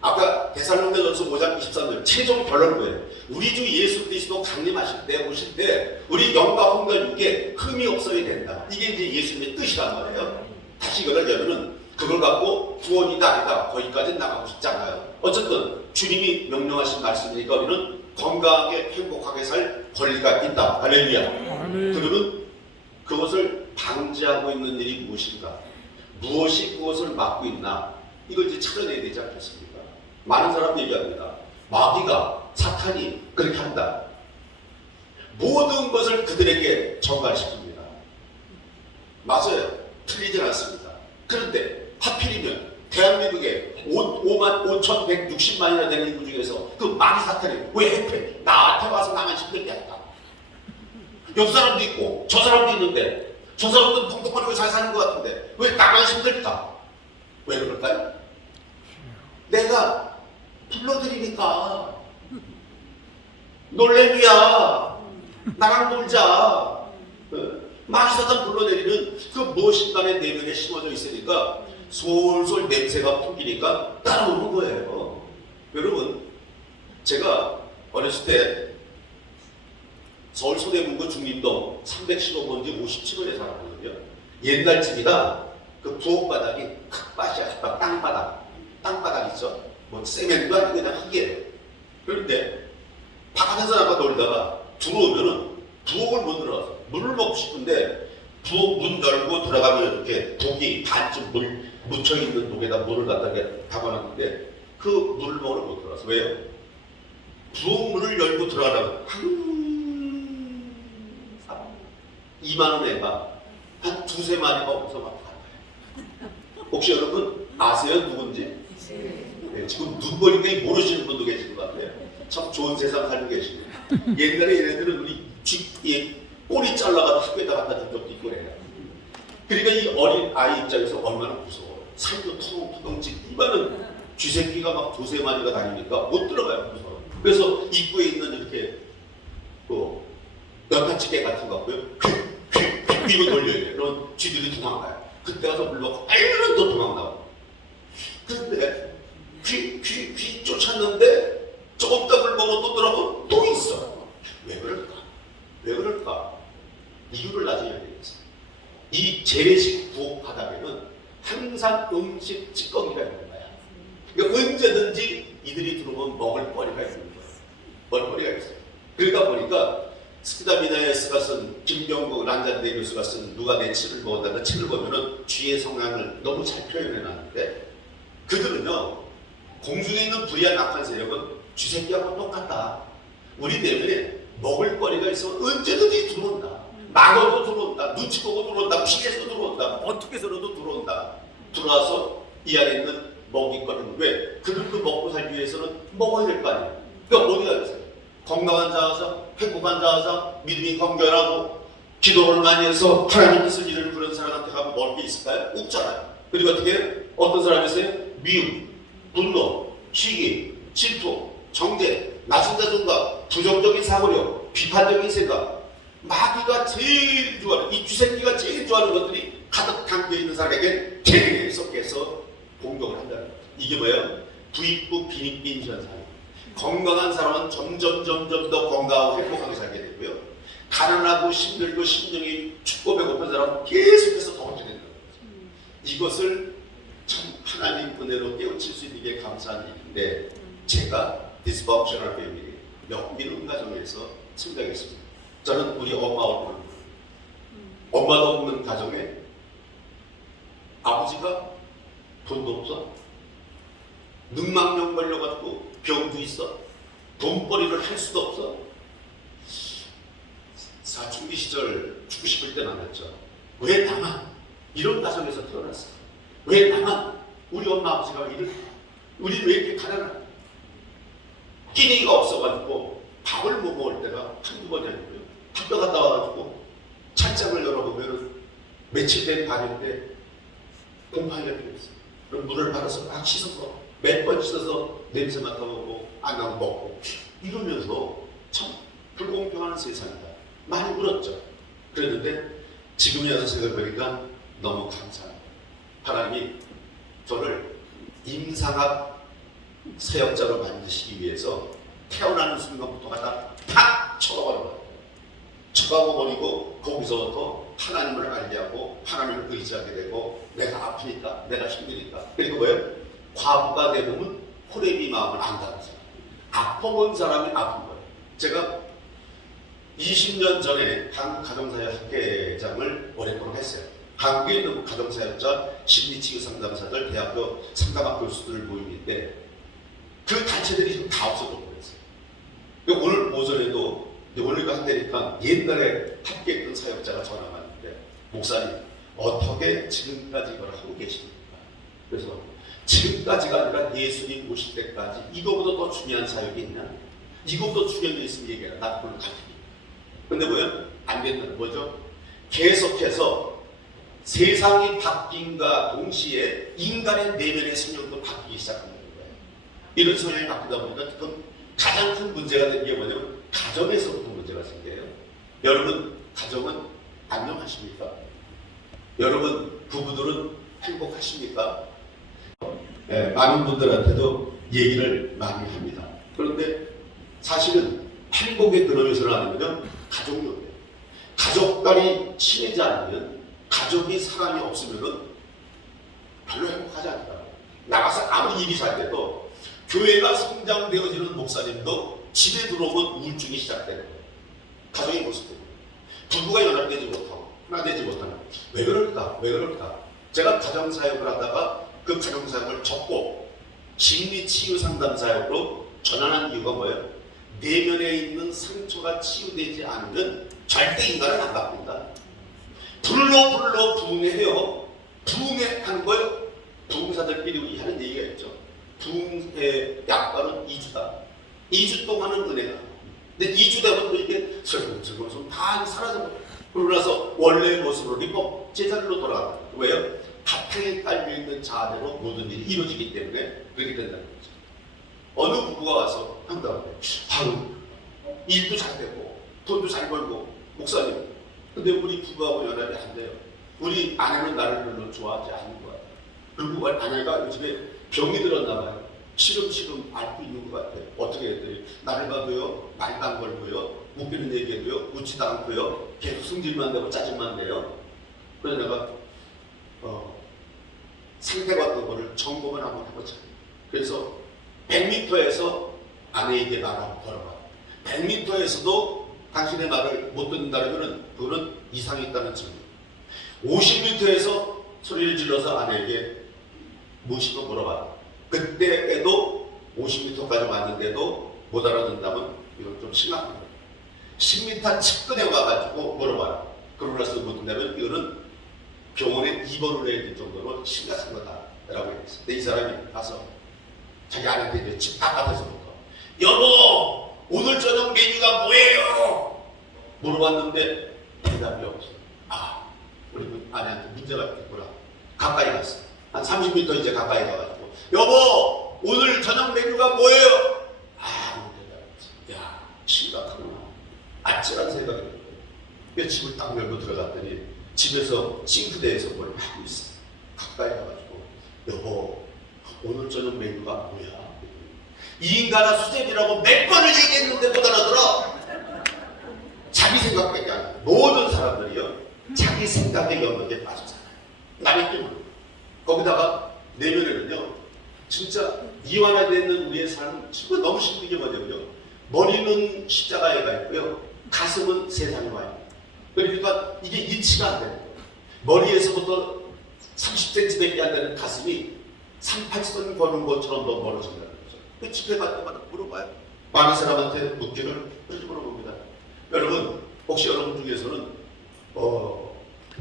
아까 데살로니가전서 5장 23절 최종 결론은 뭐예요? 우리 주 예수 그리스도 강림하실 때, 오실 때 우리 영과 혼과 육에 흠이 없어야 된다. 이게 이제 예수님의 뜻이란 말이에요. 다시 이걸 열면은 그걸 갖고 구원이다 아니다 거기까지는 나가고 싶지 않아요. 어쨌든 주님이 명령하신 말씀이니까 우리는 건강하게 행복하게 살 권리가 있다. 할렐루야. 그러면 그것을 방지하고 있는 일이 무엇인가? 무엇이 그것을 막고 있나? 이걸 이제 찾아내야 되지 않겠습니까? 많은 사람들이 얘기합니다. 마귀가, 사탄이 그렇게 한다. 모든 것을 그들에게 전가시킵니다. 맞아요. 틀리진 않습니다. 그런데 하필이면 대한민국에 5만 5,160만이나 되는 인구 중에서 그 마귀 사탄이 왜 해패? 나한테 와서 나만 힘들게 한다. 옆 사람도 있고 저 사람도 있는데 저 사람도 펑펑거리고 잘 사는 것 같은데 왜 나만 힘들까? 왜 그럴까요? 내가 불러드리니까 놀래미야 나랑 놀자 마시사단 불러내리는 그 무엇인가의 내면에 심어져 있으니까 솔솔 냄새가 풍기니까 따라오는 거예요. 여러분 제가 어렸을 때 서울 서대문구 중림동 315번지 57호에 살았거든요. 옛날 집이다. 그 부엌바닥이 흙밭이야. 땅바닥 있죠. 뭐 세면도 아니고 그냥 흙이에요. 그런데 바깥에서 나가 놀다가 들어오면은 부엌을 못 들어가서 물을 먹고 싶은데 부엌 문 열고 들어가면 이렇게 독이 반쯤 물 묻혀있는 독에다 물을 갖다 담아놨는데 그 물을 먹으러 못 들어가서 왜요? 부엌 문을 열고 들어가라고 2만 원 내가 한 두세 마리가 없어서 막 혹시 여러분 아세요? 누군지? 네, 지금 눈 보니까 모르시는 분도 계신 것 같아요. 참 좋은 세상 살고 계시네요. 옛날에 얘네들은 우리 꼬리 잘라가지고 학교에다 갖다 준 적도 있고 그래요. 그러니까 이 어린 아이 입장에서 얼마나 무서워요. 살도 텅텅 이만은 쥐새끼가 막 두세 마리가 다니니까 못 들어가요. 무서워요. 그래서 입구에 있는 이렇게 연탄찌개 같은 거 같고요. 휙휙 이거 돌려야 돼요. 그럼 쥐들이 도망가요. 그때 가서 물 먹고 아이는 또 도망나고. 근데 휙 쫓았는데 조금 더 물 먹고 또 들어가면 또 있어. 왜 그럴까? 왜 그럴까? 이유를 나중에 알겠어. 이 재래식 부엌 바닥에는 항상 음식 찌꺼기가 있는 거야. 그러니까 언제든지 이들이 들어오면 먹을 거리가 있는 거야. 먹을거리가 있어요. 그러다 보니까 스피다미나에스가 쓴 김병국 란잔데 교수가 쓴 누가 내 책을 먹었다는 책을 보면은 쥐의 성향을 너무 잘 표현해 놨는데 그들은요 공중에 있는 불의한 악한 세력은 쥐새끼하고 똑같다. 우리 내면에 먹을 거리가 있으면 언제든지 들어온다. 막어도 들어온다. 눈치 보고 들어온다. 피해서 들어온다. 어떻게 해서라도 들어온다. 들어와서 이 안에 있는 먹잇거리는 왜? 그들도 먹고 살기 위해서는 먹어야 될 거 아니에요. 그러니까 어디가 있어요? 건강한 자아서 행복한 자아서 믿음이 건결하고 기도를 많이 해서 하나님 뜻을 이루는 그런 사람한테 가면 먹을 게 있을까요? 없잖아요. 그리고 어떻게 해요? 어떤 사람이 있어요? 미움, 분노, 시기, 질투, 정죄, 낮은 자존감, 부정적인 사고력, 비판적인 생각 마귀가 제일 좋아하는 이 쥐새끼가 제일 좋아하는 것들이 가득 담겨있는 사람에게 계속해서 공격을 한다는 거죠. 이게 뭐예요? 부익부 빈익빈 현상이에요. 건강한 사람은 점점 더 건강하고 행복하게 살게 되고요. 가난하고 힘들고 심령이 춥고 배고픈 사람은 계속해서 더 얻게 된다는 거죠. 이것을 참 하나님 은혜로 깨우칠 수 있는 게 감사한 일인데 제가 디스펑셔널 패밀리 역민운 가정에서 성장했습니다. 저는 우리 엄마도 없는 가정에 아버지가 돈도 없어 늑망령 걸려가지고 병도 있어 돈벌이를 할 수도 없어 사춘기 시절 죽고 싶을 때는 안 했죠. 왜 나만 이런 가정에서 태어났어? 왜 나만 우리 엄마 아버지가 우리 왜 이렇게 가난한 끼니가 없어가지고 밥을 못 먹을 때가 한두 번이 아니고요. 학교 갔다 와가지고 찬장을 열어보면 며칠 된 반인데 곰팡이가 필요했어요. 그럼 물을 받아서 막 씻어서 몇 번 씻어서 냄새 맡아보고 안 나면 먹고 이러면서 참 불공평한 세상이다. 많이 울었죠. 그랬는데 지금에 와서 생각해보니까 너무 감사합니다. 하나님이 저를 임상학 사역자로 만드시기 위해서 태어나는 순간부터 갖다 팍 쳐박아버린 거예요. 쳐박아버리고 거기서부터 하나님을 알게 하고 하나님을 의지하게 되고 내가 아프니까 내가 힘드니까 그리고 뭐예요? 과부가 되면 호레비 마음을 안다는 사람. 아파본 사람이 아픈 거예요. 제가 20년 전에 한국 가정사역 학회장을 오랫동안 했어요. 한국에 있는 가정사역자, 심리치유 상담사들, 대학교 상담학 교수들 모임인데 그 단체들이 지금 다 없어져 버렸어요. 오늘 오전에도 오늘도 한다니까 옛날에 함께 했던 사역자가 전화가 왔는데 목사님 어떻게 지금까지 이걸 하고 계십니까? 그래서 지금까지가 아니라 예수님 오실 때까지 이거보다 더 중요한 사역이 있냐? 이거보다 중요한 게 있으면 얘기해라. 나 그걸 가르쳐줄게. 근데 뭐예요? 안 된다는 뭐죠? 계속해서 세상이 바뀐과 동시에 인간의 내면의 성향도 바뀌기 시작하는 거예요. 이런 성향이 바뀌다 보니까 그건 가장 큰 문제가 된 게 뭐냐면 가정에서부터 문제가 생겨요. 여러분 가정은 안녕하십니까? 여러분 부부들은 행복하십니까? 네, 많은 분들한테도 얘기를 많이 합니다. 그런데 사실은 행복에 들어서는 않으면 가족력이에요. 가족간이 친해지 않으면 가족이 사람이 없으면 별로 행복하지 않더라고요. 나가서 아무 일이 잘 돼도 교회가 성장되어지는 목사님도 집에 들어오면 우울증이 시작되는 거예요. 가정의 모습도 부부가 연합되지 못하고 하나 되지 못하는 왜 그럴까? 왜 그럴까? 제가 가정사역을 하다가 그 가정사역을 접고 심리치유상담사역으로 전환한 이유가 뭐예요? 내면에 있는 상처가 치유되지 않으면 절대 인간은 안 바뀐다. 불로 부흥해요. 부흥하는 거예요. 부흥사들끼리 하는 얘기가 있죠. 부흥의 약관은 2주다. 2주 동안은 은혜가. 근데 2주 되면 또 이게 슬금슬금 다 사라져버려. 그러고 나서 원래의 모습으로 리법 제자리로 돌아간다. 왜요? 바탕에 깔려있는 자아대로 모든 일이 이루어지기 때문에 그렇게 된다는 거죠. 어느 부부가 와서 한다고 하루 일도 잘 되고 돈도 잘 벌고 목사님 근데 우리 부부하고 연합이 안 돼요. 우리 아내는 나를 별로 좋아하지 않는 거야. 그리고 아내가 요즘에 병이 들었나 봐요. 시름시름 앓고 있는 것 같아요. 어떻게 했더니 나를 봐도요 말도 안 걸고요 웃기는 얘기해도요 웃지도 않고요 계속 승질만 내고 짜증만 내요. 그래서 내가 상태가 어떤 거를 점검을 한번 해보자. 그래서 100m에서 아내에게 말을 한번 걸어봐. 100m에서도 당신의 말을 못 듣는다면 그거는 이상이 있다는 증거. 50m에서 소리를 질러서 아내에게 무엇인가 물어봐. 그때에도 50m까지 왔는데도 못 알아듣는다면 이건 좀 심각한 거예요. 10m 측근에 와가지고 물어봐라. 그러고 나서 못 듣는다면 이거는 병원에 입원을 해야 될 정도로 심각한 거다라고 했어요. 근데 이 사람이 가서 자기 아내한테 이제 집 바깥에서부터 여보 오늘 저녁 메뉴가 뭐예요? 물어봤는데 대답이 없어. 아 우리 아내한테 문제가 있겠구나. 가까이 갔어. 한 30m 이제 가까이 가가지고 여보 오늘 저녁 메뉴가 뭐예요? 아무 대답이 없어. 야 심각하구나. 아찔한 생각이 들어요. 그 집을 딱 열고 들어갔더니 집에서 싱크대에서 뭘 하고 있어. 가까이 가가지고 여보 오늘 저녁 메뉴가 뭐야? 이 인간아 수제비라고 몇 번을 얘기했는데 못 알아들어. 자기 생각밖에 안 해. 모든 사람들이요 자기 생각의 영역에 빠져 살아요. 남의 뜻 거기다가 내면에는요 진짜 이완화되는 우리의 삶은 정말 너무 힘든 게 뭐냐면요 머리는 십자가에 가 있고요 가슴은 세상에 와 있어요. 그러니까 이게 일치가 안 되는 거예요. 머리에서부터 30cm밖에 안 되는 가슴이 38선 거는 것처럼 너무 멀어진다는 거죠. 그 집에 갈 때마다 물어봐요. 많은 사람한테 묻기를 그렇게 물어봅니다. 여러분 혹시 여러분 중에서는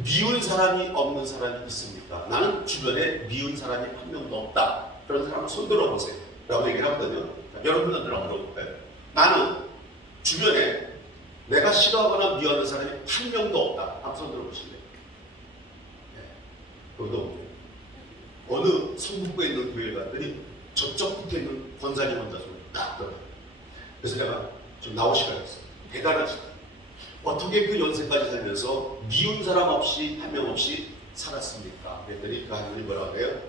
미운 사람이 없는 사람이 있습니까? 나는 주변에 미운 사람이 한 명도 없다. 그런 사람은 손 들어보세요. 라고 얘기를 하거든요. 여러분들한테 물어볼까요? 나는 주변에 내가 싫어하거나 미워하는 사람이 한 명도 없다. 한번 손 들어보실래요? 네. 그것도 없네요. 어느 성북구에 있는 교회에 갔더니 저쪽 끝에 있는 권사님 혼자 손을 딱 들어요. 그래서 내가 좀 나오시라 했어요. 대단하시다. 어떻게 그 연세까지 살면서 미운 사람 없이 한 명 없이 살았습니까? 그랬더니 그 하나님이 뭐라고 해요?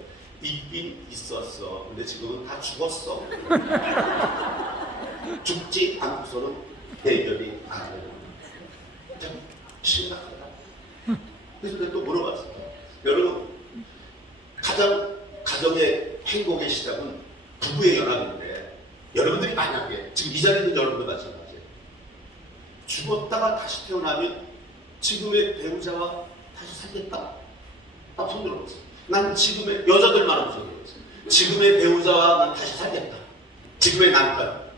있긴 있었어. 근데 지금은 다 죽었어. 죽지 않고서는 대결이 안 되는 거예요. 참 심각하다. 그래서 내가 또 물어봤어요. 여러분 가정의 행복의 시작은 부부의 연합인데 여러분들이 만약에 지금 이 자리에 있는 여러분들 마찬가지예요. 죽었다가 다시 태어나면 지금의 배우자와 다시 살겠다. 딱 손 들어보세요. 난 지금의 여자들만 하면 손 들어보세요. 지금의 배우자와 난 다시 살겠다. 지금의 남편.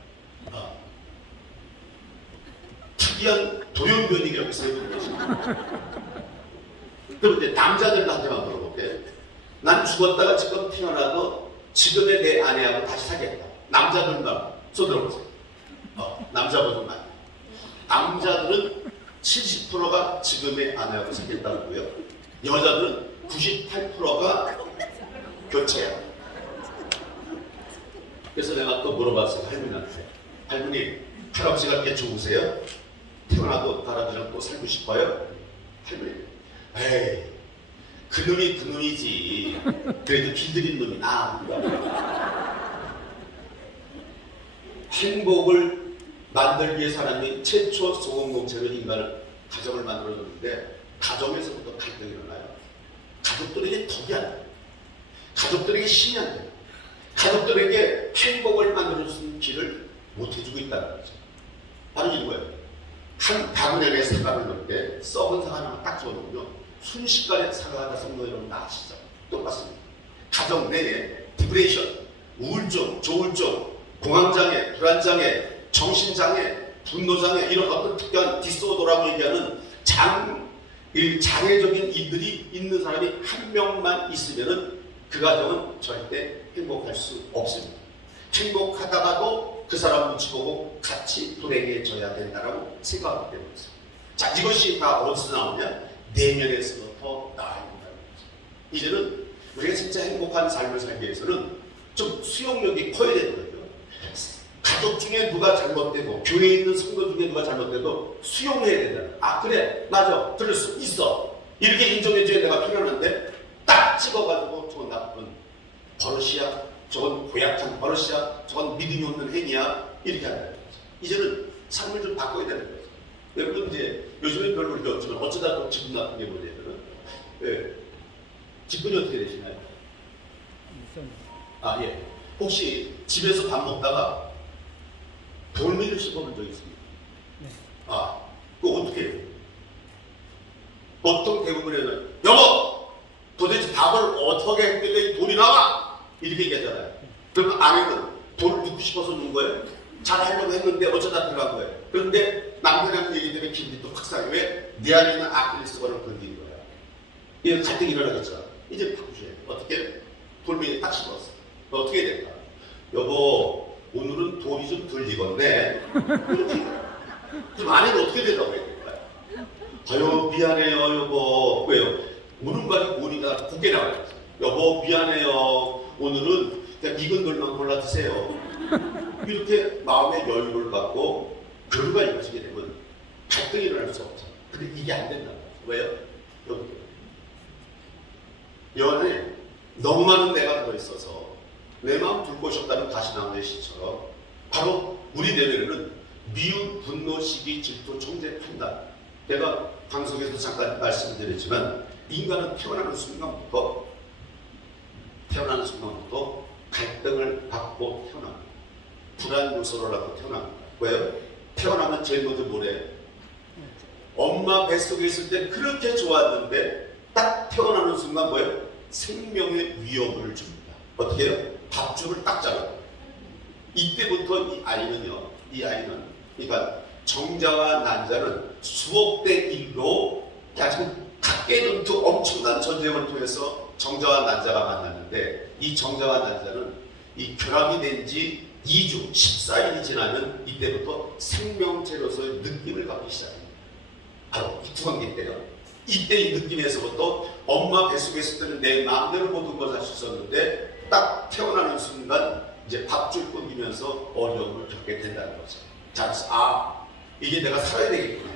특이한 돌연변이라고 생각하는 것입니다. 그럼 이제 남자들한테만 물어볼게요. 난 죽었다가 지금 태어나도 지금의 내 아내하고 다시 살겠다. 남자들만 손 들어보세요. 남자분들만. 남자들은 70%가 지금의 아내하고 사귀었다고요. 여자들은 98%가 교체야. 그래서 내가 또 물어봤어요, 할머니한테. 할머니, 할아버지가 이렇게 좋으세요? 태어나도 할아버지랑 또 살고 싶어요? 할머니, 에이, 그놈이 그놈이지. 그래도 길들인 놈이 나. 행복을 만들기 위해 사람이 최초 소공동체로 인간을 가정을 만들어줬는데 가정에서부터 갈등이 일어나요. 가족들에게 덕이 안 돼요. 가족들에게 신이 안 돼요. 가족들에게 행복을 만들어줄 수 있는 길을 못 해주고 있다는 거죠. 바로 이거예요. 한 바구니에 사과를 넣을 때 썩은 사과 하나 딱 집어넣으면 순식간에 사과가 썩는 여러분 다 아시죠? 똑같습니다. 가정 내에 디프레이션, 우울증, 조울증, 공황장애, 불안장애, 정신장애, 분노장애 이런 어떤 특별한 디소더라고 얘기하는 장애적인 일들이 있는 사람이 한 명만 있으면은 그 가정은 절대 행복할 수 없습니다. 행복하다가도 그 사람 눈치 보고 같이 불행해져야 된다고 생각하기 때문이죠. 자, 이것이 다 어디서 나오냐? 내면에서부터 나와야 된다는 거죠. 이제는 우리가 진짜 행복한 삶을 살기 위해서는 좀 수용력이 커야 되거든요. 가족 중에 누가 잘못되고 교회에 있는 성도 중에 누가 잘못돼도 수용해야 된다. 아 그래 맞아 들을 수 있어 이렇게 인정해줘야 내가 필요한데 딱 찍어가지고 저건 나쁜 버릇이야, 저건 고약한 버릇이야, 저건 믿음이 없는 행위야 이렇게 한다는 거죠. 이제는 삶을 좀 바꿔야 되는 거죠. 여러분 이제 요즘에 별로 그렇게 없지만 어쩌다 또 기분 나쁜 게 뭐냐면은 기분이 어떻게 되시나요? 아 예. 혹시 집에서 밥 먹다가 돌멩이를 씹어본 적 있습니까? 네. 아, 그거 어떻게 해요? 보통 대부분에는 여보! 도대체 밥을 어떻게 했길래 돌이 나와? 이렇게 얘기하잖아요. 그러면 아내는 돌을 넣고 싶어서 넣은 거예요? 잘 하려고 했는데 어쩌다 들어간 거예요. 그런데 남편하는 얘기 때문에 기분이 또 확 상해. 왜? 내 안에 있는 아킬레스건을 건드린 거야. 이게 갈등이 일어나겠죠. 이제 바꾸셔야 돼요. 어떻게? 돌멩이 딱 씹었어. 어떻게 해야 될까? 여보, 오늘은 돌이 좀 들리건데 이렇게 좀 아내는 어떻게 되라고 해야 될까요? 아유 미안해요 여보. 왜요? 오른발이 고니까 곱게 나와요. 여보 미안해요. 오늘은 그냥 익은 돌만 골라 드세요. 이렇게 마음의 여유를 갖고 교류가 이루어지게 되면 갈등이 일어날 수 없죠. 근데 이게 안 된다는 거죠. 왜요? 여러분들 연애 너무 많은 내가 들어있어서 내 마음 둘 곳이 없다는 가시나무의 시처럼 바로 우리 내면에는 미움, 분노, 시기, 질투, 정죄, 판단. 내가 방송에서 잠깐 말씀드렸지만 인간은 태어나는 순간부터 갈등을 받고 태어납니다. 불안 요소를 갖고 태어납니다. 왜요? 태어나면 제일 먼저 뭐래? 엄마 뱃속에 있을 때 그렇게 좋았는데 딱 태어나는 순간 뭐예요? 생명의 위협을 줍니다. 어떻게 해요? 밥줄을 딱 잡아요. 이때부터 이 아이는 그러니까 정자와 난자는 수억 대 1로 아주 각계전투 엄청난 전쟁을 통해서 정자와 난자가 만났는데 이 정자와 난자는 이 결합이 된 지 2주, 14일이 지나면 이때부터 생명체로서의 느낌을 갖기 시작합니다. 바로 이 두 관계 때요. 이때 이 느낌에서부터 엄마 뱃속에 있을 때는 내 마음대로 모든 걸 할 수 있었는데 딱 태어나는 순간 이제 밥줄 끊기면서 어려움을 겪게 된다는 거죠. 자, 그래서 이게 내가 살아야 되겠구나.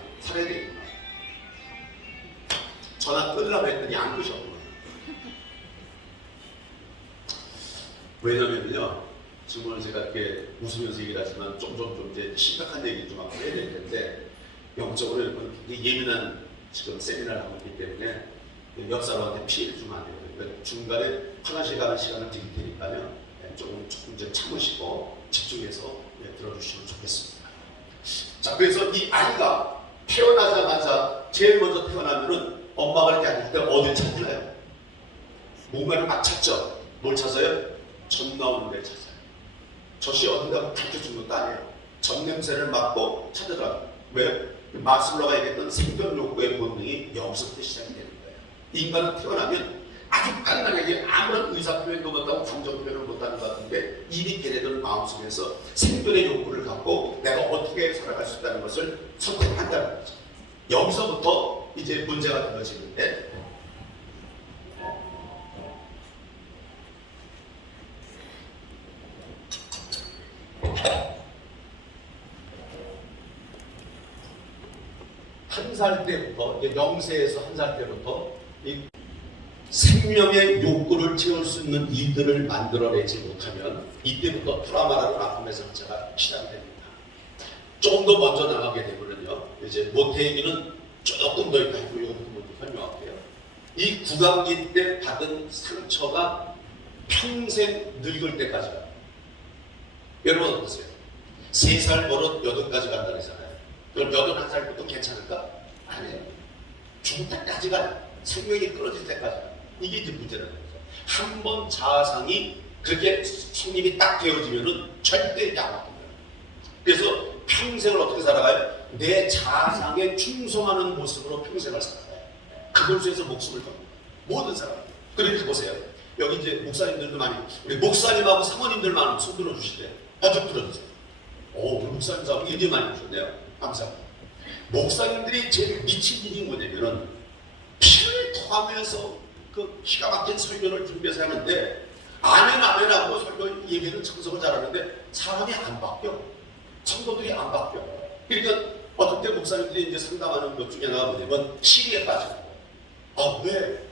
전화 끊으려고 했더니 안 끄셨구나. 왜냐면요, 지금 오늘 제가 이렇게 웃으면서 얘기를 하지만 좀 이제 심각한 얘기 좀 하고 해야 될 텐데 영적으로 굉장히 예민한 지금 세미나를 하고 있기 때문에 옆 사람한테 피해를 주면 안 돼요. 그러니까 중간에 화장실 가는 시간을 드릴 테니까요. 조금 이제 참으시고 집중해서 들어주시면 좋겠습니다. 자, 그래서 이 아이가 태어나자마자 제일 먼저 태어나면은 엄마가 이렇게 앉을 때 어딜 찾나요? 뭔가를 막 찾죠. 뭘 찾아요? 젖 나오는 데를 찾아요. 젖이 어딘가 가르쳐준 것도 아니에요. 젖 냄새를 맡고 찾아가요. 왜? 마슬로가 얘기했던 생존 욕구의 본능이 여기서부터 시작이 되는 거예요. 인간은 태어나면 아주 간단하게 아무런 의사 표현도 못하고 감정 표현을 못하는 것 같은데 이미 걔네들 마음속에서 생존의 욕구를 갖고 내가 어떻게 살아갈 수 있다는 것을 선택한다는 거죠. 여기서부터 이제 문제가 되어지는데, 한 살 때부터, 0세에서 한 살 때부터 이 생명의 욕구를 채울 수 있는 일들을 만들어내지 못하면 이때부터 트라우마라는 아픔의 상처가 시작이 됩니다. 조금 더 먼저 나가게 되면요, 이제 모태 얘기는 조금 더 있고 이거부터 먼저 설명할게요. 이 구강기 때 받은 상처가 평생 늙을 때까지 가요. 여러분 어떠세요? 3살 버릇 8까지 간다 그러잖아요. 그럼 81살부터 괜찮을까? 아니에요. 죽을 때까지 가요. 생명이 끊어질 때까지 가요. 이게 이제 문제라는 거죠. 한 번 자아상이 그렇게 성립이 딱 되어지면은 절대 이게 안 바뀝니다. 그래서 평생을 어떻게 살아가요? 내 자아상에 충성하는 모습으로 평생을 살아가요. 그걸 위해서 목숨을 겁니다. 모든 사람. 그러니까 보세요. 여기 이제 목사님들도 많이, 우리 목사님하고 사모님들만 손 들어주시대요. 쭉 들어주세요. 오, 우리 목사님 사모님 굉장히 많이 주셨네요. 감사합니다. 목사님들이 제일 미친 일이 뭐냐면은 피를 토하면서 그 기가 막힌 설교를 준비해서 하는데 아멘하고 설교 예배는 참석을 잘하는데 사람이 안 바뀌어. 성도들이 안 바뀌어. 그러니까 어떤 때 목사님들이 이제 상담하는 것 중에 하나가 뭐냐면 시리에 빠지고, 왜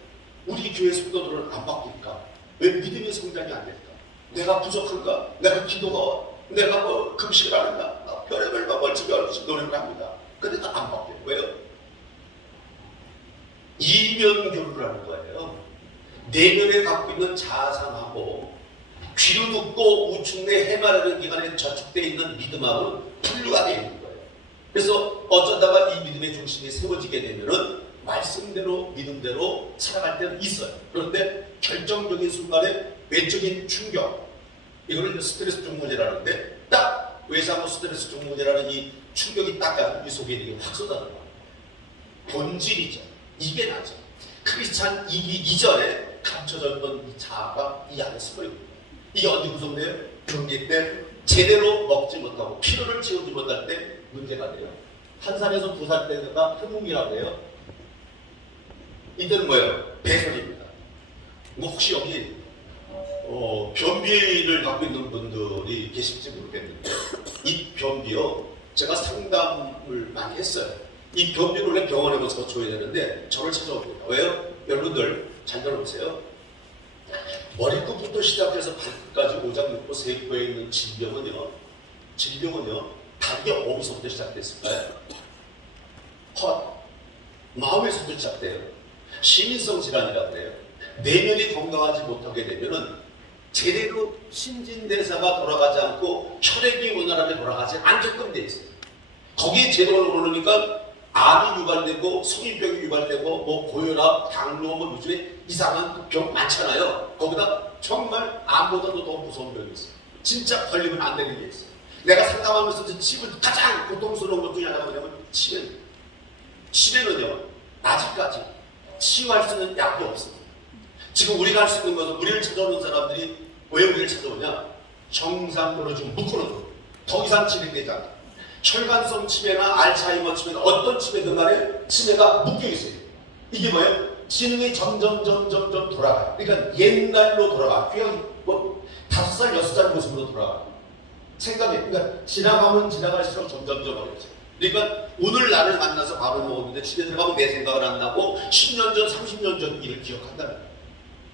우리 교회 성도들은 안 바뀔까? 왜 믿음의 성장이 안 될까? 내가 부족한가? 내가 기도가, 내가 뭐 금식을 안 한다? 별의별 멀찌감치 없이 노력을 합니다. 근데 또 안 바뀌어요. 왜요? 이면교류를 하는 거예요. 내면에 갖고 있는 자아상하고 귀로 듣고 우측내 해마라는 기관에 저축되어 있는 믿음하고는 분류가 되어 있는 거예요. 그래서 어쩌다가 이 믿음의 중심이 세워지게 되면은 말씀대로 믿음대로 살아갈 때는 있어요. 그런데 결정적인 순간에 외적인 충격, 이거를 스트레스 중문제라는데, 딱 외상후 스트레스 중문제라는 이 충격이 딱 가면 이 속에 이게 확 쏟아져요. 본질이죠. 이게 나죠. 크리스찬 이기 이전에 감춰져 있던 이 자아가 이 안에 숨어 있는 거예요. 이게 언제 구성돼요? 경기 때 제대로 먹지 못하고 피로를 채우지 못할 때 문제가 돼요. 1살에서 2살 때가 흐뭉이라고 해요. 이때는 뭐예요? 배설입니다. 뭐 혹시 여기 변비를 갖고 있는 분들이 계실지 모르겠는데, 이 변비요, 제가 상담을 많이 했어요. 이 변비를 원래 병원에 가서 줘야 되는데 저를 찾아옵니다. 왜요? 여러분들 잘 들어보세요. 머리끝부터 시작해서 발끝까지 오장육부 세포에 있는 질병은요 다리가 어디서부터 시작됐을까요? 헛, 마음에서부터 시작돼요. 시민성 질환이라고 해요. 내면이 건강하지 못하게 되면은 제대로 신진대사가 돌아가지 않고 혈액이 원활하게 돌아가지 않게끔 돼 있어요. 거기에 제대로 오르니까 암이 유발되고 성인병이 유발되고 뭐 고혈압, 당뇨, 뭐 요즘에 이상한 병 많잖아요. 거기다 정말 암보다도 더 무서운 병이 있어요. 진짜 걸리면 안 되는 게 있어요. 내가 상담하면서 치매 가장 고통스러운 것 중에 하나가 뭐냐면 치매는요 아직까지 치유할 수 있는 약이 없습니다. 지금 우리가 할 수 있는 것은, 우리를 찾아오는 사람들이 왜 우리를 찾아오냐? 정상으로 좀 묶어놓고 더 이상 진행되지 않아. 혈관성 치매나 알츠하이머 치매나 어떤 치매든 간에 치매가 묶여있어요. 이게 뭐예요? 지능이 점점 돌아가요. 그러니까 옛날로 돌아가. 그냥 뭐 5살, 6살 모습으로 돌아가. 생각해. 그러니까 지나가면 지나갈수록 점점 어려워져요. 그러니까 오늘 나를 만나서 밥을 먹었는데 집에 들어가면 내 생각을 안 나고 10년 전, 30년 전 일을 기억한다는 거예요.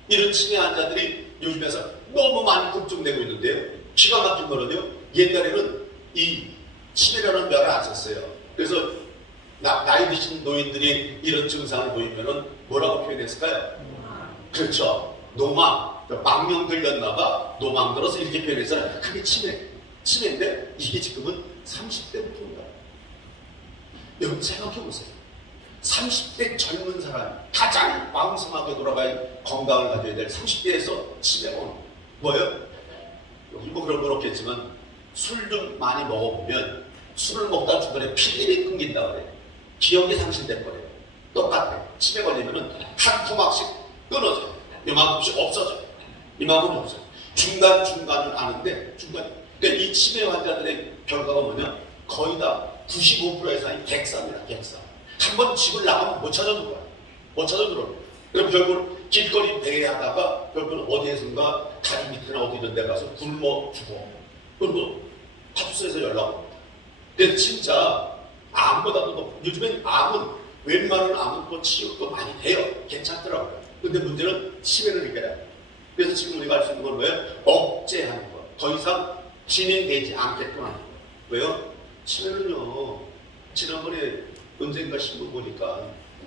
이런 치매 환자들이 요즘에서 너무 많이 걱정되고 있는데요. 기가 막힌 거는요, 옛날에는 이 치매라는 명을 안 썼어요. 그래서 나이 드신 노인들이 이런 증상을 보이면은 뭐라고 표현했을까요? 그렇죠. 노망, 망령 들렸나봐. 노망 들어서 이렇게 표현했잖아요. 그게 치매인데 이게 지금은 30대부터 온다. 여러분 생각해보세요. 30대 젊은 사람이 가장 왕성하게 돌아갈 건강을 가져야 될 30대에서 치매가 오는 거예요. 뭐예요? 여기 뭐 그런 건 없겠지만 술 좀 많이 먹어보면 술을 먹다 중간에 피를 끊긴다 그래요. 기억이 상실될 거예요. 똑같아요. 치매 걸리면은 한 토막씩 끊어져요. 이만큼씩 없어져요. 이만큼 없어요. 중간은 아는데 그러니까 이 치매 환자들의 결과가 뭐냐? 거의 다 95% 이상이 객사입니다. 객사. 한 번 집을 나가면 못 찾아오는 거야. 못 찾아들어. 그럼 결국 길거리 배회하다가 결국은 어디에선가 다리 밑에나 어디 이런 데 가서 굶어 죽어. 그리고 파출소에서 연락 옵니다. 근데 진짜 암보다도 더, 요즘엔 암은 웬만한 암은 또 치료도 많이 돼요. 괜찮더라고요. 근데 문제는 치매를 이겨야 돼요. 그래서 지금 우리가 할 수 있는 건 뭐예요? 억제하는 거. 더 이상 진행되지 않게끔 하는 거. 왜요? 치매는요, 지난번에 언젠가 신문 보니까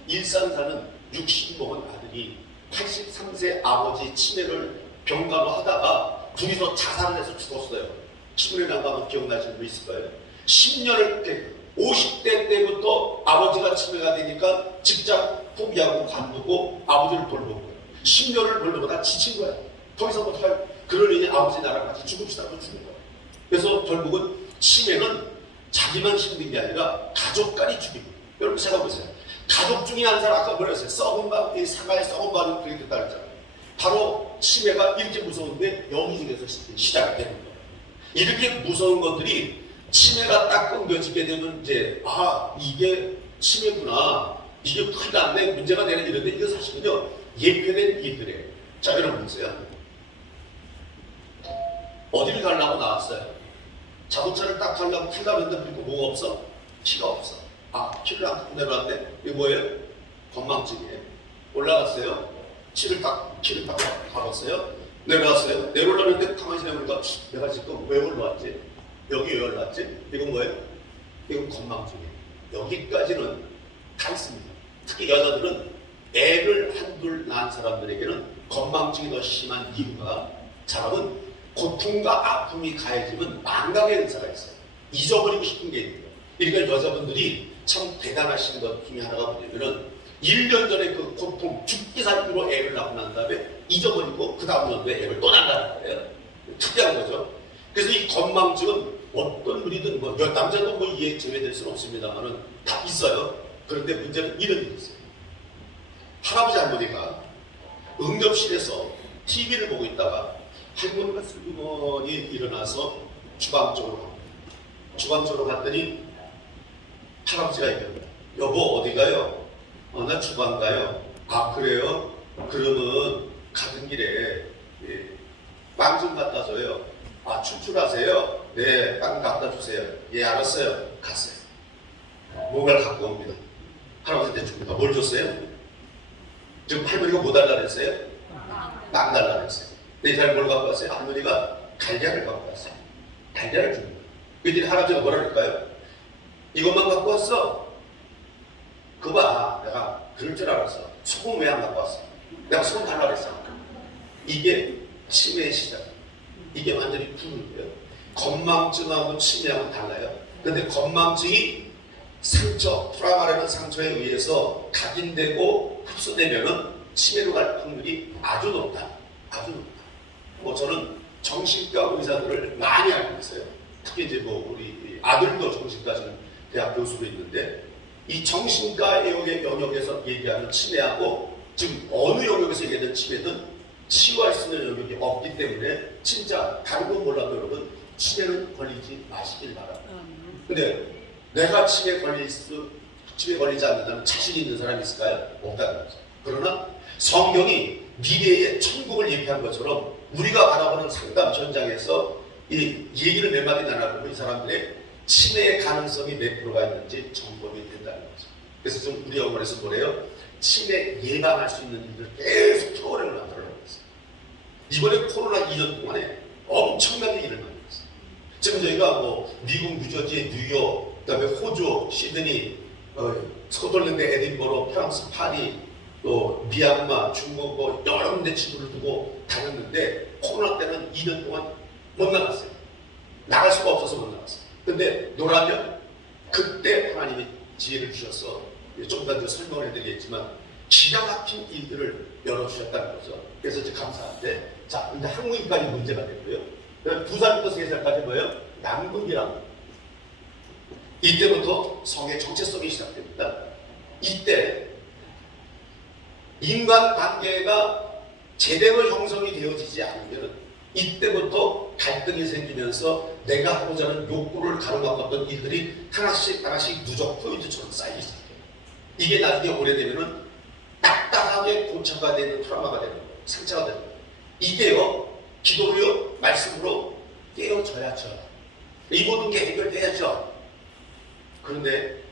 일산 사는 60 먹은 아들이 83세 아버지 치매를 병간호 하다가 둘이서 자살을 해서 죽었어요. 신문에 나가면 기억나시는 분 있을 거예요. 10년을 때 50대 때부터 아버지가 치매가 되니까 직장 포기하고 관두고 아버지를 돌보고 10년을 돌보다 지친 거야. 더 이상 못할, 그러니 아버지 나랑 같이 죽읍시다고 죽은 거야. 그래서 결국은 치매는 자기만 힘든 게 아니라 가족 간이 죽이고. 여러분 생각해보세요. 가족 중에 한 사람, 아까 뭐라 했어요? 썩은 밥, 이 사과에 썩은 밥이 그렇게 됐다 그랬잖아요. 바로 치매가 이렇게 무서운데 여기중에서 시작이 되는 거예요. 이렇게 무서운 것들이 치매가 딱 끊겨지게 되면 이제 이게 치매구나, 이게 큰일 났네, 문제가 되는 이런데 이거 사실은요 예표된 일들이에요. 자, 여러분 보세요. 어디를 가려고 나왔어요? 자동차를 딱 가려고 타려고 했는데 그리고 뭐가 없어? 키가 없어. 키를 안 내려왔네. 이거 뭐예요? 건망증이에요. 올라갔어요. 키를 딱 가봤어요. 내려왔어요. 내려오려고 했는데 가만히 지나보니까 내가 지금 왜 올라왔지? 여기 왜 올라왔지? 이건 뭐예요? 이건 건망증이에요. 여기까지는 다 있습니다. 특히 여자들은 애를 한둘 낳은 사람들에게는 건망증이 더 심한 이유가, 사람은 고통과 아픔이 가해지면 망각의 은사가 있어요. 잊어버리고 싶은 게 있는 거예요. 그러니까 여자분들이 참 대단하신 것 중에 하나가 뭐냐면은 1년 전에 그 고통, 죽기 살기로 애를 낳고 난 다음에 잊어버리고 그 다음 연도에 애를 또 낳는다는 거예요. 특이한 거죠. 그래서 이 건망증은 어떤 분이든 남자도 이해 제외될 수는 없습니다만은 다 있어요. 그런데 문제는 이런 일이 있어요. 할아버지 할머니가 응접실에서 TV를 보고 있다가 할머니가 슬그머니 일어나서 주방 쪽으로 갑니다. 주방 쪽으로 갔더니 할아버지가 얘기합니다. 여보 어디 가요? 나 주방 가요. 그래요? 그러면 가는 길에 빵 좀 갖다 줘요. 출출하세요? 네, 빵 갖다 주세요. 예, 알았어요. 갔어요. 뭔가를 갖고 옵니다. 할아버지한테 줍니다. 뭘 줬어요? 지금 할머니가 뭐 달라 그랬어요? 빵 달라 그랬어요. 근데 이 사람이 뭘 갖고 왔어요? 할머니가 달걀을 갖고 왔어요. 달걀을 줍니다. 그랬더니 할아버지가 뭐라 그럴까요? 이것만 갖고 왔어? 그거 봐, 내가 그럴 줄 알았어. 소금 왜 안 갖고 왔어? 내가 소금 달라 그랬어. 이게 치매의 시작. 이게 완전히 푸는데요. 건망증하고 치매하고는 달라요. 근데 건망증이 상처, 트라우마라는 상처에 의해서 각인되고 흡수되면은 치매로 갈 확률이 아주 높다. 아주 높다. 저는 정신과 의사들을 많이 알고 있어요. 특히 이제 우리 아들도 정신과 지금 대학 교수로 있는데, 이 정신과 영역에서 얘기하는 치매하고 지금 어느 영역에서 얘기하는 치매든 치유할 수 있는 영역이 없기 때문에 진짜 다른 건 몰라도 여러분 치매는 걸리지 마시길 바랍니다. 근데 내가 치매 걸리지 않는다는 자신 있는 사람이 있을까요? 없다는 거죠. 그러나 성경이 미래의 천국을 얘기한 것처럼 우리가 바라보는 상담 현장에서 이 얘기를 몇 마디 나눠보면 이 사람들의 치매의 가능성이 몇 프로가 있는지 점검이 된다는 거죠. 그래서 좀 우리 영어에서 뭐래요? 치매 예방할 수 있는 일들 계속 프로그램을 만들어내고 있어요. 이번에 코로나 2년 동안에 엄청나게 일을 많이 했어요. 지금 저희가 미국 뉴저지, 뉴욕, 그다음에 호주, 시드니, 스코틀랜드, 에딘버러, 프랑스, 파리, 또 미얀마, 중국 여러 군데 친구를 두고 다녔는데 코로나 때는 2년 동안 못 나갔어요. 나갈 수가 없어서 못 나갔어요. 근데 노라면 그때 하나님이 지혜를 주셔서 좀 더 설명을 해드리겠지만 기가 막힌 일들을 열어주셨다는 거죠. 그래서 이제 감사한데, 자, 근데 한국인까지 문제가 됐고요. 2살부터 3살까지 뭐예요? 양분이랑 이때부터 성의 정체성이 시작됩니다. 이때 인간관계가 제대로 형성이 되어지지 않으면 이때부터 갈등이 생기면서 내가 하고자 하는 욕구를 가로막았던 일들이 하나씩 누적 포인트처럼 쌓이기 시작해요. 이게 나중에 오래되면은 딱딱하게 고착화 되는 트라우마가 되는 거예요. 상처가 되는 거예요. 이게요, 기도로요, 말씀으로 깨어져야죠. 이 모든 게 해결돼야죠. 그런데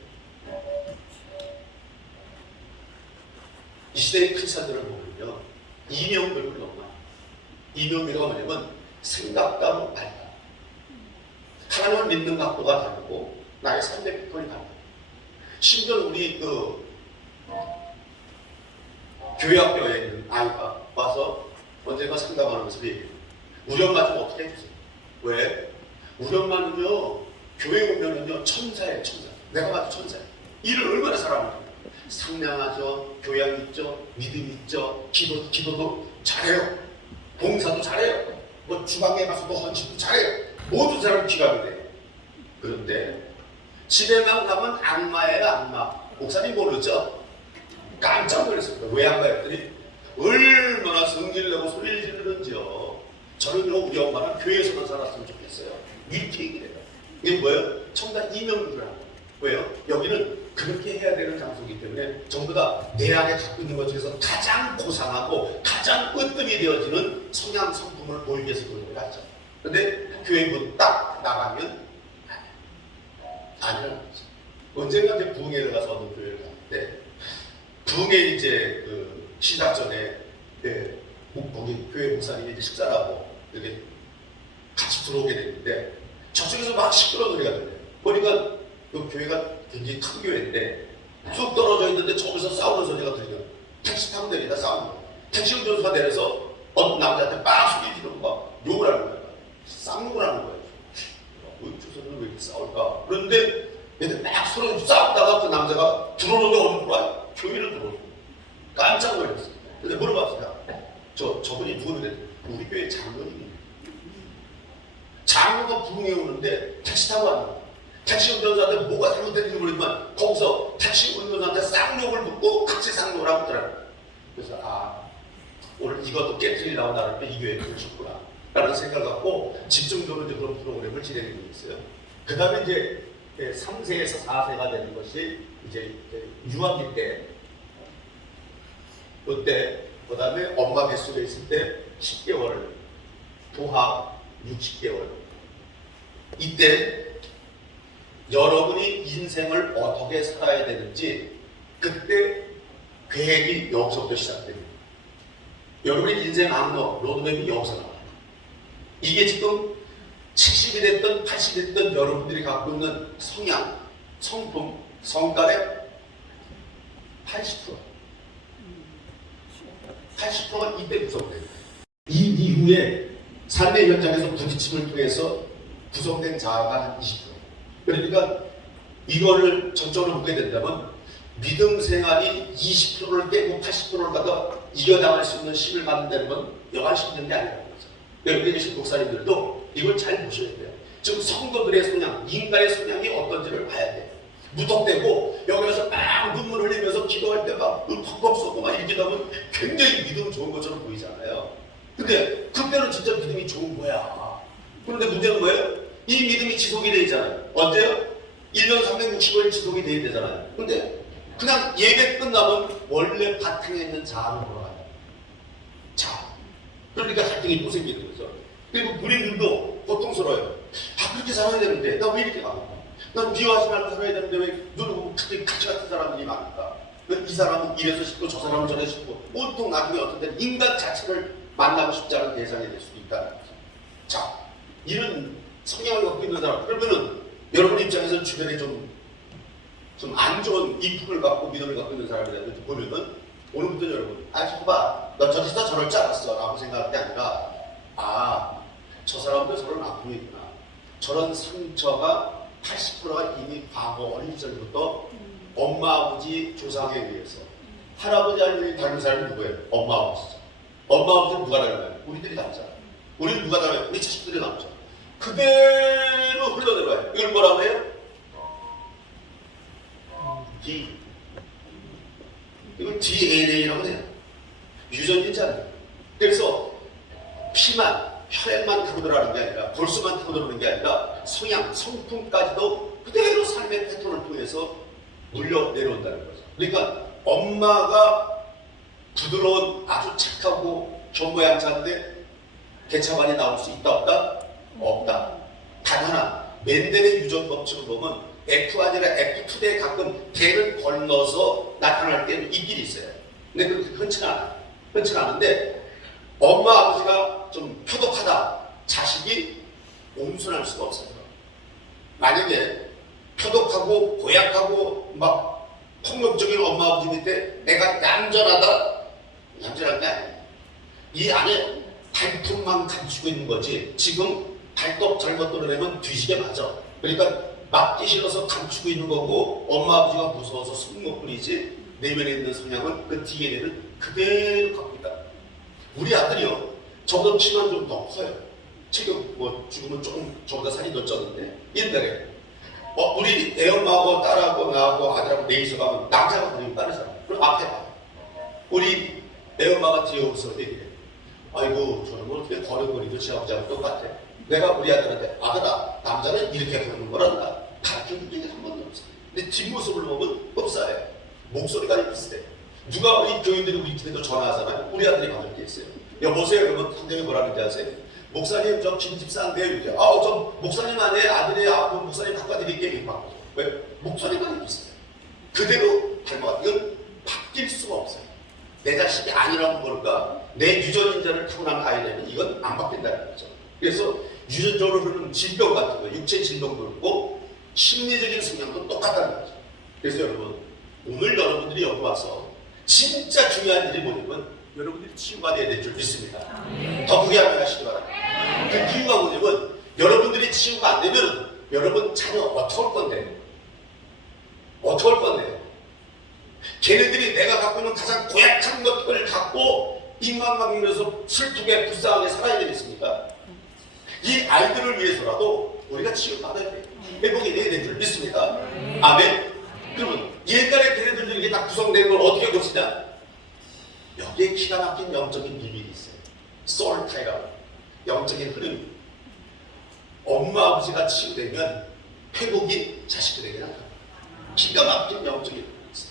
이 시대의 크리스천들을 보면요, 이명벽을 넘어. 이명벽가 뭐냐면 생각과 말다. 하나님을 믿는 각도가 다르고 나의 삶의 패턴이 다르다. 심지어 우리 교회학교에 있는 아이가 와서 언젠가 상담하면서 우리 엄마 좀 어떻게 해주세요. 왜? 우리 엄마는요, 교회 오면은요, 천사예요, 천사. 내가 봐도 천사예요. 일을 얼마나 잘합니까? 상냥하죠, 교양 있죠, 믿음 있죠, 기도도 잘해요, 봉사도 잘해요, 뭐 주방에 가서도 헌신도 잘해요. 모든 사람 기각이 돼. 그런데 집에만 가면 악마예요, 악마. 목사님 모르죠? 깜짝 놀랐습니다. 왜 악마야 했더니 얼마나 성질을 내고 소리를 지르는지요. 저는요, 우리 엄마는 교회에서만 살았으면 좋겠어요. 이렇게 얘기를 해요. 이게 뭐예요? 청단 이명들을 하고. 왜요? 여기는 그렇게 해야 되는 장소이기 때문에 전부 다 내 안에 갖고 있는 것 중에서 가장 고상하고 가장 으뜸이 되어지는 성향 성품을 보이기 위해서 그런 걸 하죠. 그런데 교회 문 딱 나가면 아니라는 거죠. 언젠가 이제 부흥회를 가서 어느 교회를 갔는데, 부흥회 이제 시작 전에 거기 교회 목사님이 이제 식사를 하고 이렇게 같이 들어오게 됐는데, 저쪽에서 막 시끄러운 소리가 들려요. 보니까 그 교회가 굉장히 큰 교회인데 쑥 떨어져 있는데 저기서 싸우는 소리가 들려요. 택시 타고 내리다 싸우는 거예요. 택시 운전수가 내려서 어떤 남자한테 막 소리 지르고 막 욕을 하는 거예요. 쌍욕을 하는 거예요. 저 사람은 왜 이렇게 싸울까? 그런데 얘들 막 서로 싸우다가 그 남자가 들어오는데 어디 들어와요? 교회를 들어오는 거예요. 깜짝 놀랐어요. 근데 물어봤어요. 저분이 누구는데 우리 교회 장로님이에요. 장로가 부흥해 오는데 택시 타고 왔는 거예요. 택시 운전사한테 뭐가 잘못됐는지 모르지만 거기서 택시 운전사한테 쌍욕을 묻고 같이 쌍욕을 하고 있더라고요. 그래서 오늘 이것도 깨트리려고 나를 이 교회에 부르셨구나 라는 생각을 갖고 집중적으로 이제 그런 프로그램을 진행해 주고 있어요. 그 다음에 이제 3세에서 4세가 되는 것이 이제 유아기 때, 그때 그 다음에 엄마 뱃속에 있을 때 10개월, 도합 60개월. 이때 여러분이 인생을 어떻게 살아야 되는지 그때 계획이 여기서부터 시작됩니다. 여러분의 인생 항로, 로드맵이 여기서 나와요. 이게 지금 70이 됐든 80이 됐든 여러분들이 갖고 있는 성향, 성품, 성깔의 80%가 이때 구성돼요. 이 이후에 삶의 현장에서 부딪힘을 통해서 구성된 자아가 한 20%. 그러니까 이거를 전적으로 보게 된다면 믿음 생활이 20%를 깨고 80%를 갖다 이겨나갈 수 있는 힘을 갖는다는 건 여간 힘든 게 아니라는 거죠. 여기 계신 목사님들도 이걸 잘 보셔야 돼요. 지금 성도들의 성향, 인간의 성향이 어떤지를 봐야 돼요. 무턱대고 여기서 막 눈물 흘리면서 기도할 때 막 퍽퍽 쏟고 막 이렇게 하면 굉장히 믿음 좋은 것처럼 보이잖아요. 근데 그때는 진짜 믿음이 좋은 거야. 그런데 문제는 뭐예요? 이 믿음이 지속이 되어 있잖아요. 언제요? 1년 365일 지속이 되어야 되잖아요. 근데 그냥 예배 끝나면 원래 바탕에 있는 자아로 돌아가요. 자, 그러니까 갈등이 또 생기는 거죠. 그리고 우리들도 고통스러워요. 그렇게 살아야 되는데 나 왜 이렇게 가볼까? 난 미워하지 말고 살아야 되는데 왜 눈을 보면 크게 가치 같은 사람들이 많을까? 이 사람은 이래서 싶고 저 사람은 저래 싶고 온통 나중에 어떤 때는 인간 자체를 만나고 싶지 않은 대상이 될 수도 있다는 거죠. 자, 이런 성향을 갖고 있는 사람, 그러면은 여러분 입장에서 주변에 좀 안 좋은 이품을 갖고 믿음을 갖고 있는 사람이라든지 보면은 오늘부터 여러분, 저거 봐, 너 저기서 저럴 줄 알았어 라고 생각할 게 아니라 저 사람도 저런 아픔이 있구나. 저런 상처가 80%가 이미 과거 어린 시절부터 엄마, 아버지, 조상에 의해서 할아버지, 할머니 닮은 사람이 누구예요? 엄마, 아버지죠. 엄마, 아버지는 누가 닮아요? 우리들이 닮잖아요. 우리는 누가 닮아요? 우리 자식들이 닮죠. 그대로 흘러내려와요. 이걸 뭐라고 해요? 이걸 DNA라고 해요. 유전인자예요. 그래서 피만, 혈액만 타고 들어가는 게 아니라, 골수만 타고 들어오는 게 아니라 성향, 성품까지도 그대로 삶의 패턴을 통해서 물려 내려온다는 거죠. 그러니까 엄마가 부드러운 아주 착하고 견고양자인데 개차반이 나올 수 있다 없다? 없다. 단 하나, 멘델의 유전 법칙을 보면 F 아니라 F2대 가끔 대를 건너서 나타날 때는 있긴 있어요. 근데 그렇게 흔치는 않아요. 흔치는 않은데 엄마 아버지가 좀 표독하다. 자식이 온순할 수가 없어요. 만약에 표독하고 고약하고 막 폭력적인 엄마 아버지 밑에 내가 얌전하다. 얌전한 게 아니에요. 이 안에 발품만 감추고 있는 거지. 지금 발톱 잘못 떨어내면 뒤지게 맞아. 그러니까 맞기 싫어서 감추고 있는 거고 엄마 아버지가 무서워서 숨못 뿌리지 내면에 있는 성향은 그 DNA를 그대로 갖고 있다. 우리 아들이요. 저보다 키만 좀 더 커요. 지금 뭐 죽으면 조금 저보다 살이 더 쪘는데 옛날에 우리 애엄마하고 딸하고 나하고 아들하고 넷이서 가면 남자가 그림이 빠르잖아. 그럼 앞에 봐. 우리 애엄마가 뒤에 오면서 얘기해. 아이고 저는 뭐 어떻게 걸음걸이도 제 아버지하고 똑같아. 내가 우리 아들한테 아들아 남자는 이렇게 걷는 거란다. 가르쳐준 적이 한 번도 없어. 근데 뒷모습을 보면 흡사해. 목소리가 비슷해. 누가 우리 교인들이 우리 집에도 전화하잖아요. 우리 아들이 받을 게 있어요. 여보세요. 그러면 상대방이 뭐라 그러는지 아세요? 목사님 저 김집사인데요. 이렇게. 저 목사님 안에 아들이 목사님 바꿔드릴게요. 막. 왜? 목소리가 비슷해. 그대로 닮아가. 이건 바뀔 수가 없어요. 내 자식이 아니라고 모를까? 내 유전인자를 타고난 아이라면 이건 안 바뀐다는 거죠. 그래서 유전적으로 흐르는 질병 같은 거, 육체 질병도 그렇고 심리적인 성향도 똑같다는 거죠. 그래서 여러분, 오늘 여러분들이 여기 와서 진짜 중요한 일이 뭐냐면 여러분들이 치유가 돼야 될 줄 믿습니다. 더 크게 한번 하시기 바랍니다. 그 이유가 뭐냐면 여러분들이 치유가 안 되면 여러분 자녀 어떻게 할 건데? 어떻게 할 건데? 걔네들이 내가 갖고 있는 가장 고약한 것들을 갖고 입만 막으면서 슬프게 불쌍하게 살아야 되겠습니까? 이 아이들을 위해서라도 우리가 치유받아야 돼요. 회복이 돼야 될 줄 믿습니다. 아멘. 그러면 옛날에 걔네들이 이렇게 다 구성된 걸 어떻게 고치냐? 여기에 기가 막힌 영적인 비밀이 있어요. 솔타이라고 영적인 흐름이. 엄마 아버지가 치유되면 회복이 자식들에게 나타납니다. 기가 막힌 영적인 흐름이 있어요.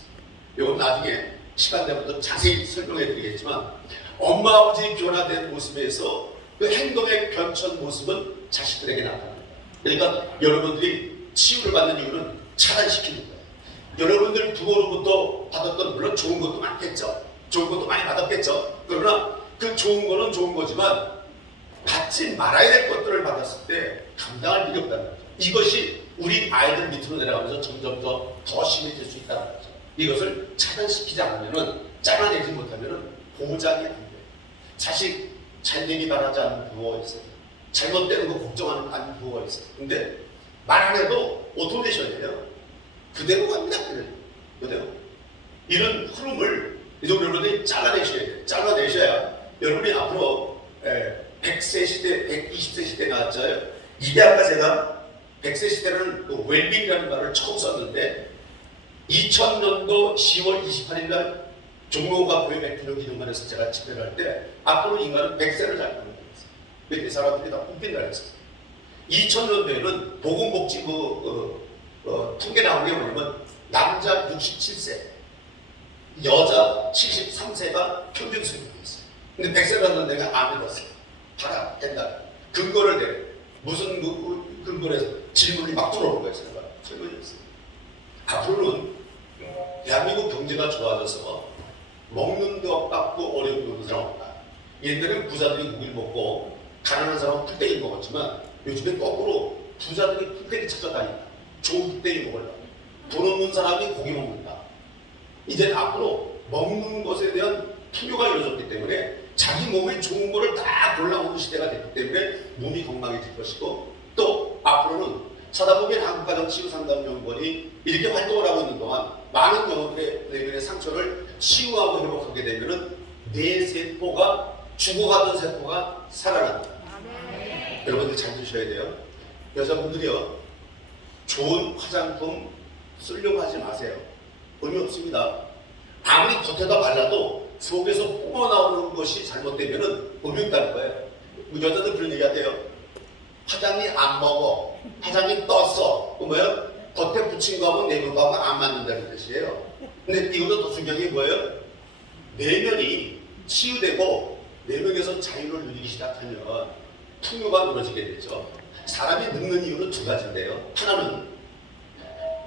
이건 나중에 시간 되면 더 자세히 설명해 드리겠지만 엄마 아버지 변화된 모습에서 그 행동의 변천 모습은 자식들에게 나타납니다. 그러니까 여러분들이 치유를 받는 이유는 차단시키는 거예요. 여러분들 부모로부터 받았던 물론 좋은 것도 많겠죠. 좋은 것도 많이 받았겠죠. 그러나 그 좋은 거는 좋은 거지만 받지 말아야 될 것들을 받았을 때 감당할 일이 없다는 거죠. 이것이 우리 아이들 밑으로 내려가면서 점점 더 심해질 수 있다는 거죠. 이것을 차단시키지 않으면 잘라내지 못하면 보장이 안 돼요. 자식 잘되기 바라지 않는 부모가 있어요. 잘못되는 거 걱정하는 안 부모가 있어요. 근데 말 안 해도 오토메이션이에요. 그대로 갑니다. 그대로. 이런 흐름을 여러분들이 잘라내셔야 돼요. 잘라내셔야 여러분이 앞으로 100세 시대, 120세 시대 나왔잖아요. 이게 아까 제가 100세 시대는 웰빙이라는 말을 처음 썼는데 2000년도 10월 28일 날 종로가 교회 백주년 기념관에서 제가 집회를 할 때 앞으로 인간은 100세를 살 거라고 했어요. 근데 사람들이 다 웃긴다 했어요. 2000년도에는 보건복지부 통계 나온 게 뭐냐면 남자 67세, 여자 73세가 평균 수명이었어요. 근데 100세라는 데가 안 믿었어요. 봐라, 된다. 근거를 내. 무슨 근거를 해서 질문이 막 들어오는 거예요. 제가 설명했어요. 앞으로는 대한민국 경제가 좋아져서 먹는 것 갖고 어려운 거 사람 없다. 옛날에는 부자들이 고기를 먹고 가난한 사람은 풀떼기 먹었지만 요즘엔 거꾸로 부자들이 풀떼기 찾아다닌다. 좋은 풀떼기 먹으려고. 돈 없는 사람이 고기 먹는다. 이제 앞으로 먹는 것에 대한 투표가 이루어졌기 때문에 자기 몸에 좋은 거를 다 골라먹는 시대가 됐기 때문에 몸이 건강해질 것이고 또 앞으로는 사다보면 한국가정치유상담연구원이 이렇게 활동을 하고 있는 동안 많은 영혼들의 내면의 상처를 치유하고 회복하게 되면 내 세포가 죽어가던 세포가 살아납니다. 여러분들 잘 드셔야 돼요. 여자분들이요. 좋은 화장품 쓰려고 하지 마세요. 의미 없습니다. 아무리 겉에다 발라도 속에서 뿜어나오는 것이 잘못되면 의미 없다는 거예요. 여자들 그런 얘기 하대요. 화장이 안 먹어. 화장이 떴어. 그 뭐예요? 겉에 붙인 거하고 내면 거하고 안 맞는다는 뜻이에요. 근데 이것도 더 중요한 게 뭐예요? 내면이 치유되고 내면에서 자유를 누리기 시작하면 풍요가 무너지게 되죠. 사람이 늙는 이유는 두 가지인데요. 하나는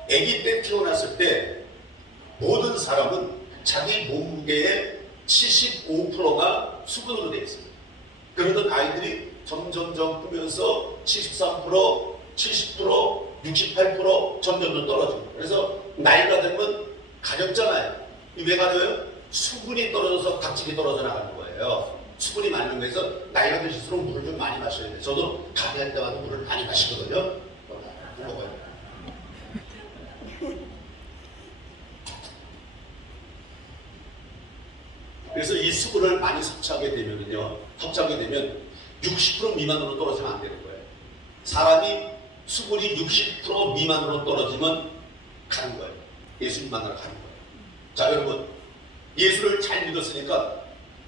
아기 때 태어났을 때 모든 사람은 자기 몸무게의 75%가 수분으로 되어 있습니다. 그러던 아이들이 점점점 크면서 73%, 70%, 68% 점점 떨어집니다. 그래서 나이가 들면 가렵잖아요. 왜 가려요? 수분이 떨어져서 각질이 떨어져 나가는 거예요. 수분이 많은 거에서 나이가 드실수록 물을 좀 많이 마셔야 돼요. 저도 가게할 때마다 물을 많이 마시거든요. 먹어요. 그래서 이 수분을 많이 섭취하게 되면 60% 미만으로 떨어지면 안 되는 거예요. 사람이 수분이 60% 미만으로 떨어지면 가는 거예요. 예수님 만나러 가는 거예요. 자, 여러분, 예수를 잘 믿었으니까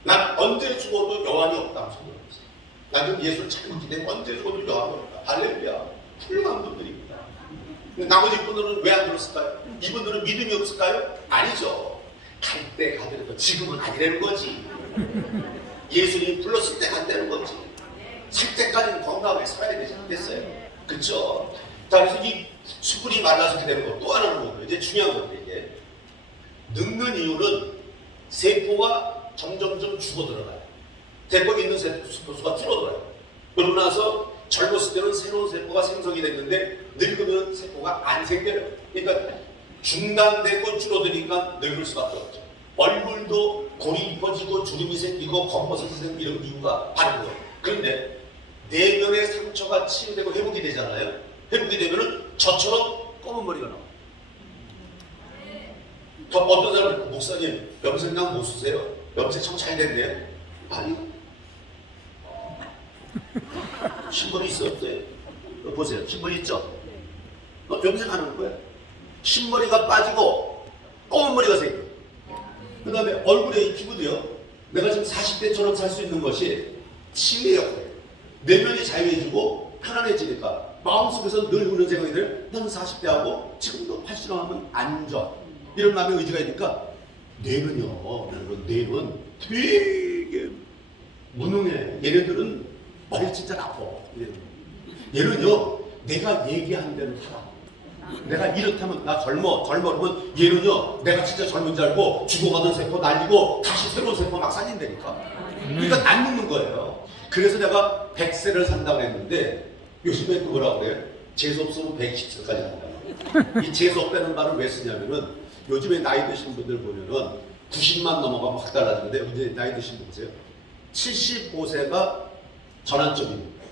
난 언제 죽어도 여한이 없다는 소리를 했어요. 나는 예수를 잘 믿기 때문에 언제 죽어도 여한이 없다. 할렐루야. 훌륭한 분들입니다. 나머지 분들은 왜 안 들었을까요? 이분들은 믿음이 없을까요? 아니죠. 갈 때 가더라도 지금은 아니라는 거지. 예수님이 불렀을 때 간다는 거지. 살 때까지는 건강하게 살아야 되지 않겠어요? 그쵸? 자, 그래서 이 수분이 말라서 이렇게 되는 거 또 하나는 뭐예요? 이제 중요한 건데, 이게 늙는 이유는 세포가 점점점 죽어들어가요. 세포에 있는 세포수가 줄어들어요. 그러고 나서 젊었을 때는 새로운 세포가 생성이 됐는데 늙으면 세포가 안 생겨요. 그러니까 중단되고 줄어드니까 늙을 수밖에 없죠. 얼굴도 골이 깊어지고 주름이 생기고 검버섯이 생기는 이유가 바로 그거예요. 그런데 내면의 상처가 치유되고 회복이 되잖아요. 회복이 되면은 저처럼 검은 머리가 나와요. 어떤 사람은 목사님 염색약 못 쓰세요? 염색 참 잘 됐네요. 아니, 신머리 있었어요. 보세요, 신머리 있죠? 염색하는 거예요. 흰머리가 빠지고 검은 머리가 생겨요. 그 다음에 얼굴에 이 피부도요. 내가 지금 40대처럼 살 수 있는 것이 치유의 역할이에요. 내면이 자유해지고 편안해지니까 마음속에서 늘 우는 생각이 들어요. 나는 40대하고 지금도 80을 하면 안 좋아. 이런 마음의 의지가 있으니까 뇌는요, 여러분, 뇌는 되게 무능해. 얘네들은 머리 진짜 나빠. 얘는요, 내가 얘기한 대로 살아. 내가 이렇다면 나 젊어 그러면 얘는요, 내가 진짜 젊은 줄 알고 죽어가던 세포 날리고 다시 새로운 세포 막 살린다니까. 그러니까 안 늙는 거예요. 그래서 내가 100세를 산다고 했는데 요즘에 그 뭐라고 그래요? 재수없으면 120세까지 산다. 이 재수없다는 말을 왜 쓰냐면은 요즘에 나이 드신 분들 보면은 90만 넘어가면 확 달라지는데 이제 나이 드신 분 보세요. 75세가 전환점입니다.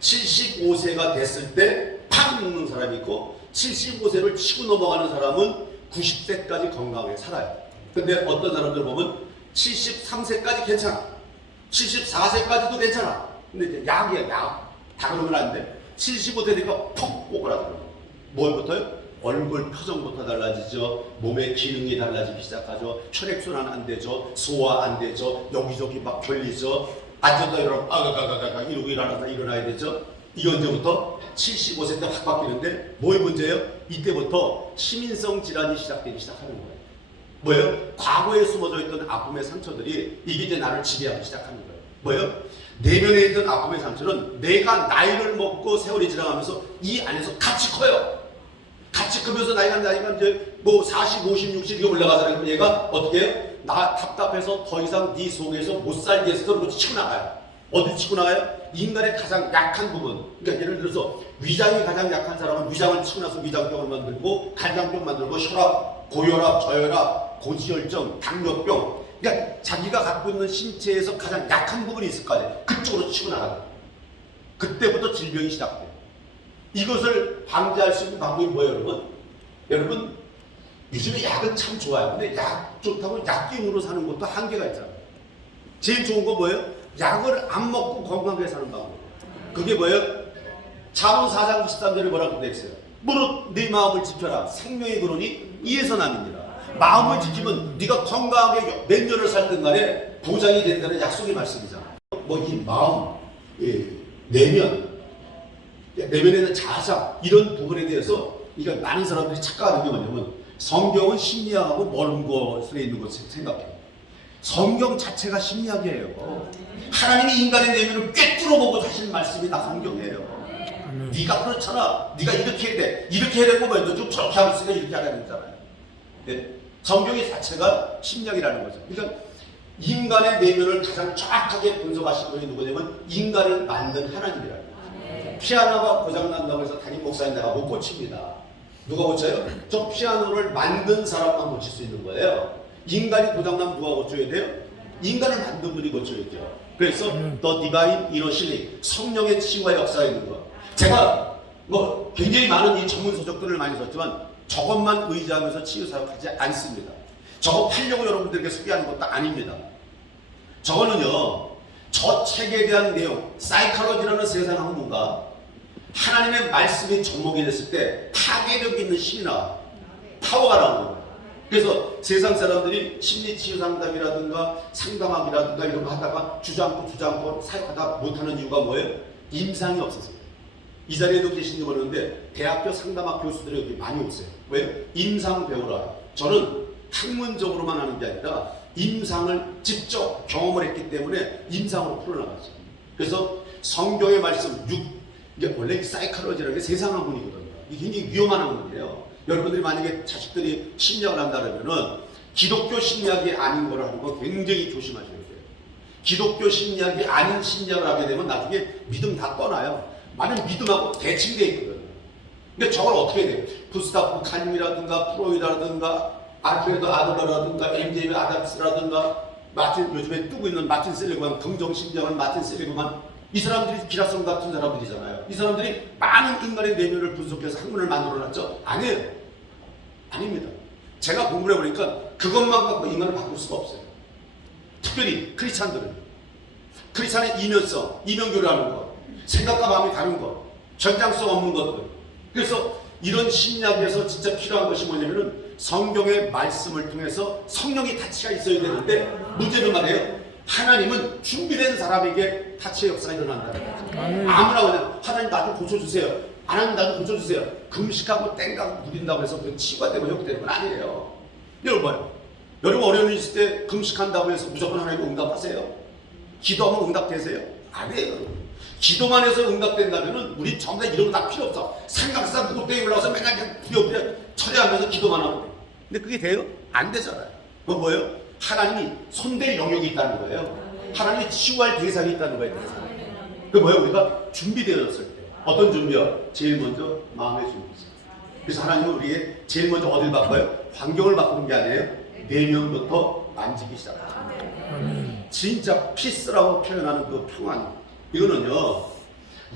75세가 됐을 때 팍 늙는 사람이 있고 75세를 치고 넘어가는 사람은 90세까지 건강하게 살아요. 근데 어떤 사람들 보면 73세까지 괜찮아. 74세까지도 괜찮아. 근데 이제 약이야, 약. 다 그러면 안 돼. 75세 되니까 퍽 오그라들어요. 뭘부터요? 얼굴 표정부터 달라지죠. 몸의 기능이 달라지기 시작하죠. 혈액순환 안 되죠. 소화 안 되죠. 여기저기 막 결리죠. 앉았다 일어나면 아가가가가 이러고 일어나야 되죠. 이 언제부터? 75세 때 확 바뀌는데 뭐의 문제예요? 이때부터 시민성 질환이 시작되기 시작하는 거예요. 뭐예요? 과거에 숨어져 있던 아픔의 상처들이 이게 이제 나를 지배하기 시작하는 거예요. 뭐예요? 내면에 있던 아픔의 상처는 내가 나이를 먹고 세월이 지나가면서 이 안에서 같이 커요. 같이 크면서 나이가 이제 뭐 40, 50, 60 이게 올라가잖아요. 얘가 어떻게 해요? 나 답답해서 더 이상 네 속에서 못 살게 해서 그러고 치고 나가요. 어디 치고 나가요? 인간의 가장 약한 부분. 그러니까 예를 들어서 위장이 가장 약한 사람은 위장을 치고 나서 위장병을 만들고 간장병 만들고 혈압, 고혈압, 저혈압, 고지혈증, 당뇨병. 그러니까 자기가 갖고 있는 신체에서 가장 약한 부분이 있을 거 아니에요. 그쪽으로 치고 나가요. 그때부터 질병이 시작돼요. 이것을 방지할 수 있는 방법이 뭐예요, 여러분? 여러분, 요즘에 약은 참 좋아요. 근데 약 좋다고 약균으로 사는 것도 한계가 있잖아요. 제일 좋은 거 뭐예요? 약을 안 먹고 건강하게 사는 방법. 그게 뭐예요? 잠언 4장 23절에 뭐라고 되어 있어요? 무릇 네 마음을 지켜라. 생명의 근원이 이에서 남이니라. 마음을 지키면 네가 건강하게 몇 년을 살든 간에 보장이 된다는 약속의 말씀이잖아요. 뭐 이 마음, 내면에 있는 자아상 이런 부분에 대해서 그러니까 많은 사람들이 착각하는 게 뭐냐면 성경은 심리학하고 먼 곳에 있는 것을 생각해요. 성경 자체가 심리학이에요. 하나님이 인간의 내면을 꿰뚫어보고 하신 말씀이 다 성경이에요. 네가 그렇잖아. 네가 이렇게 해야 돼. 이렇게 해야 되고 뭐 좀 저렇게 하고 있으니까 이렇게 하라는 거잖아요. 네? 성경의 자체가 심리학이라는 거죠. 그러니까 인간의 내면을 가장 정확하게 분석하신 분이 누구냐면 인간을 만든 하나님이라는 거예요. 피아노가 고장난다고 해서 담임 목사님 내가 못 고칩니다. 누가 고쳐요? 저 피아노를 만든 사람만 고칠 수 있는 거예요. 인간이 고장나면 누가 고쳐야 돼요? 인간을 만든 분이 고쳐야죠. 그래서 The Divine Inner Healing, 성령의 치유와 역사가 있는 거. 제가 뭐 굉장히 많은 이 전문 서적들을 많이 썼지만 저것만 의지하면서 치유 사역하지 않습니다. 저거 팔려고 여러분들에게 소개하는 것도 아닙니다. 저거는요, 저 책에 대한 내용, 사이콜로지라는 세상 학문가 하나님의 말씀이 접목이 됐을 때 파괴력 있는 힘이 나와, 파워가 나오는 거예요. 그래서 세상 사람들이 심리치유 상담이라든가 상담학이라든가 이런 거 하다가 주저앉고 사역하다 못하는 이유가 뭐예요? 임상이 없어서요. 이 자리에도 계신 분 있는데 대학교 상담학 교수들이 여기 많이 오세요. 왜? 임상 배우라. 저는 학문적으로만 하는 게 아니라 임상을 직접 경험을 했기 때문에 임상으로 풀어나가죠. 그래서 성경의 말씀 이게 원래 사이콜로지라는 게 세상 학문이거든요. 이게 굉장히 위험한 학문이에요. 여러분들이 만약에 자식들이 심리학을 한다면은 기독교 심리학이 아닌 걸 하는 거 굉장히 조심하셔야 돼요. 기독교 심리학이 아닌 심리학을 하게 되면 나중에 믿음 다 떠나요. 많은 믿음하고 대칭되어 있거든요. 그러니까 저걸 어떻게 해야 돼요? 구스타프 칼림이라든가 프로이드라든가 알프레드 아들러라든가 MJ 아담스라든가 요즘에 뜨고 있는 마틴 셀리그만, 긍정심리학은 마틴 셀리그만, 이 사람들이 기라성 같은 사람들이잖아요. 이 사람들이 많은 인간의 내면을 분석해서 학문을 만들어놨죠? 아니에요. 아닙니다. 제가 공부를 해보니까 그것만 갖고 인간을 바꿀 수가 없어요. 특별히 크리스찬들은 크리스찬의 이면성, 이면교류하는 것, 생각과 마음이 다른 것, 전장성 없는 것들. 그래서 이런 심리학에서 진짜 필요한 것이 뭐냐면은 성경의 말씀을 통해서 성령이 타치가 있어야 되는데 문제는 말이에요. 하나님은 준비된 사람에게 타치의 역사가 일어난다는 거죠. 아무나 그냥 하나님 나 좀 고쳐주세요. 하나님 나 좀 고쳐주세요. 금식하고 땡가고 부린다고 해서 그 치유가 되고 회복되는 건 아니에요. 여러분 봐요. 여러분 어려움이 있을 때 금식한다고 해서 무조건 하나님 응답하세요? 기도하면 응답되세요? 아니에요. 기도만 해서 응답된다면 우리 전부 다 이런 거 다 필요 없어. 삼각사 무겁게 올라와서 맨날 그냥 부랴부랴 처리하면서 기도만 하면 돼. 근데 그게 돼요? 안 되잖아요. 그건 뭐예요? 하나님이 손댈 영역이 있다는 거예요. 하나님이 치유할 대상이 있다는 거예요. 그게 뭐예요? 우리가 준비되었을 때. 어떤 준비요? 제일 먼저 마음의 준비죠. 그래서 하나님은 우리의 제일 먼저 어딜 바꿔요? 환경을 바꾸는 게 아니에요. 내면부터 만지기 시작합니다. 진짜 피스라고 표현하는 그 평안. 이거는요,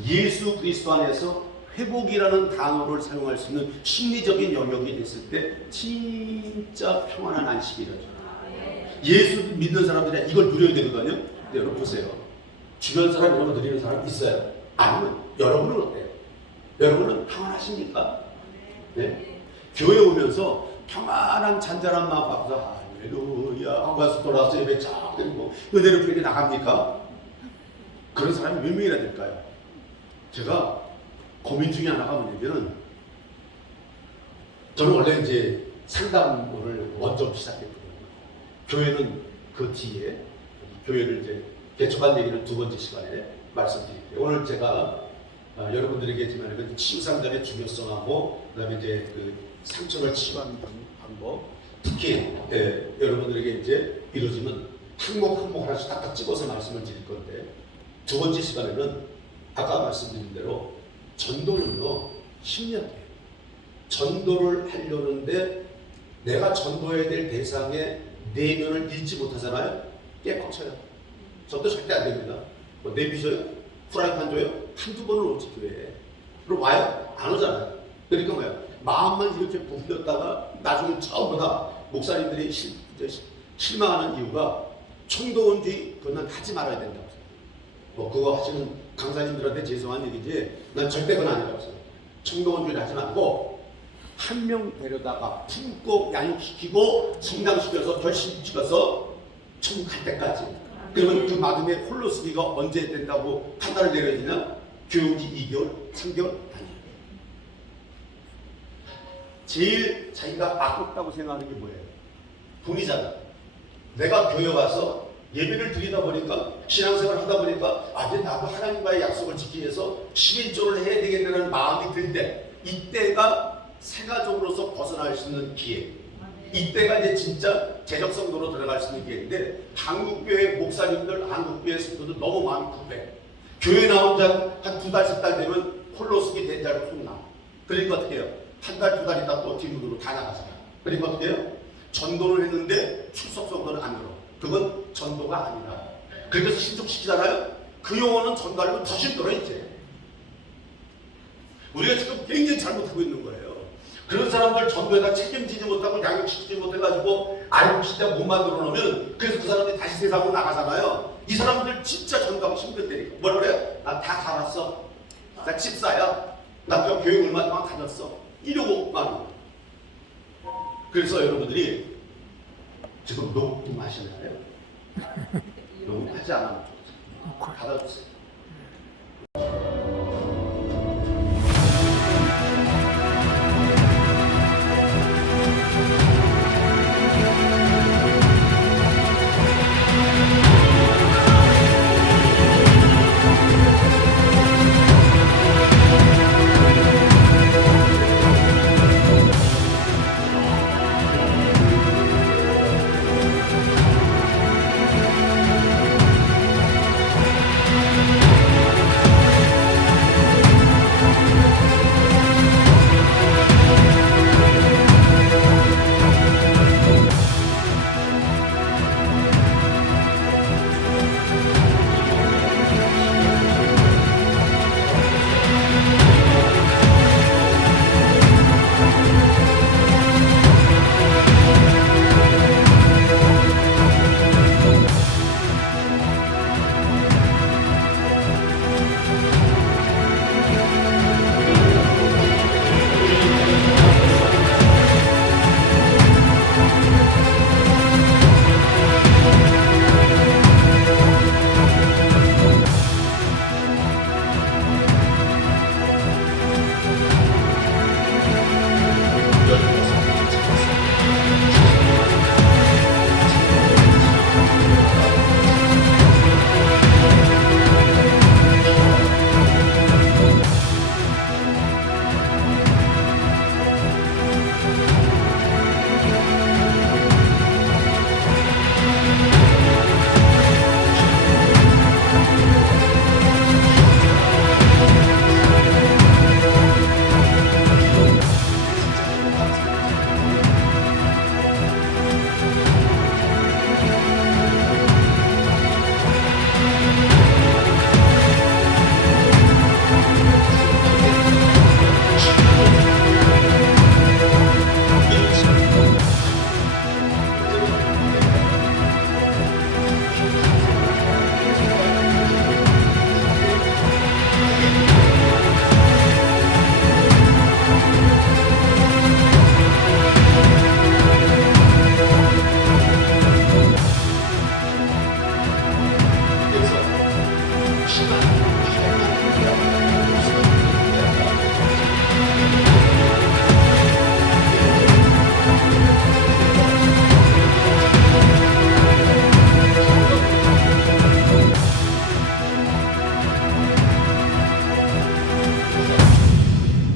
예수 그리스도 안에서 회복이라는 단어를 사용할 수 있는 심리적인 영역이 됐을 때 진짜 평안한 안식이라죠. 예수 믿는 사람들이 이걸 누려야 되거든요. 근데 여러분 보세요. 주변 사람 이런 거 누리는 사람 있어요? 아니면 여러분은 어때요? 여러분은 평안하십니까? 네? 교회 오면서 평안한 잔잔한 마음 갖고서 할렐루야 하고 가서 돌아와서 예배 쫙 드리고 은혜를 부리게 나갑니까? 그런 사람이 몇 명이나 될까요? 제가 고민 중에 하나가 뭐냐면은 저는 원래 이제 상담을 먼저 시작했거든요. 교회는 그 뒤에 교회를 이제 개척한 얘기를 두 번째 시간에 말씀드릴게요. 오늘 제가 여러분들에게 그 치유 상담의 중요성하고 그다음에 이제 그 상처를 치유하는 방법, 특히 여러분들에게 이제 이루어지는 항목 하나씩 딱딱 찍어서 말씀을 드릴 건데, 두 번째 시간에는 아까 말씀드린 대로 전도는요 심리학이에요. 전도를 하려는데 내가 전도해야 될 대상의 내면을 잃지 못하잖아요. 깨빡쳐요. 전도 절대 안 됩니다. 뭐 내비셔요? 프라이팬 줘요? 한두 번을 오지 교회에. 그럼 와요? 안 오잖아요. 그러니까 뭐야? 마음만 이렇게 부풀렸다가 나중에 전부 다 목사님들이 실망하는 이유가 총도 온 뒤 그건 하지 말아야 된다고. 뭐 그거 하시는 강사님들한테 죄송한 얘기지 난 절대 그건 아니라고 했어요. 청동원주의 하지 말고 한 명 데려다가 품고 양육시키고 성장시켜서 결심시켜서 천국 갈 때까지. 그러면 그 마음에 홀로 쓰기가 언제 된다고 판단을 내려지냐? 교육이 2개월, 3개월 아니에요. 제일 자기가 아깝다고 생각하는 게 뭐예요? 돈이잖아. 내가 교회 와서 예배를 드리다 보니까 신앙생활을 하다 보니까 이제 나도 하나님과의 약속을 지키기 위해서 11조를 해야 되겠다는 마음이 들 때, 이때가 세가족으로서 벗어날 수 있는 기회. 이때가 이제 진짜 재적성도로 들어갈 수 있는 기회인데, 한국교회 목사님들, 한국교회 성도들 너무 마음이 급해. 교회 나온 지한 2달, 3달 되면 홀로 쓰게 된 줄 알고 혼나. 그러니까 어떻게 해요? 한 달, 2달 있다 또 뒷문으로 다 나가잖아. 그러니까 어떻게 해요? 전도를 했는데 출석 성도는 안 들어. 그건 전도가 아니라. 그래서 신속시키잖아요? 그 용어는 전도하려면 더 힘들어, 이제. 우리가 지금 굉장히 잘못하고 있는 거예요. 그런 사람들 전도에다 책임지지 못하고 양육시키지 못해가지고 알고 진짜 못 만들어 놓으면, 그래서 그 사람들이 다시 세상으로 나가잖아요. 이 사람들 진짜 전도하기 힘들다니까. 뭐라 그래요? 나 다 살았어. 나 집사야. 나 교육 얼마 동안 다녔어. 이러고 만. 그래서 여러분들이 지금 녹음하시나요? 녹음하지 않아도 좋죠. 받아주세요.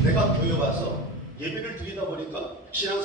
내가 교회 와서 예배를 드리다 보니까 신앙생활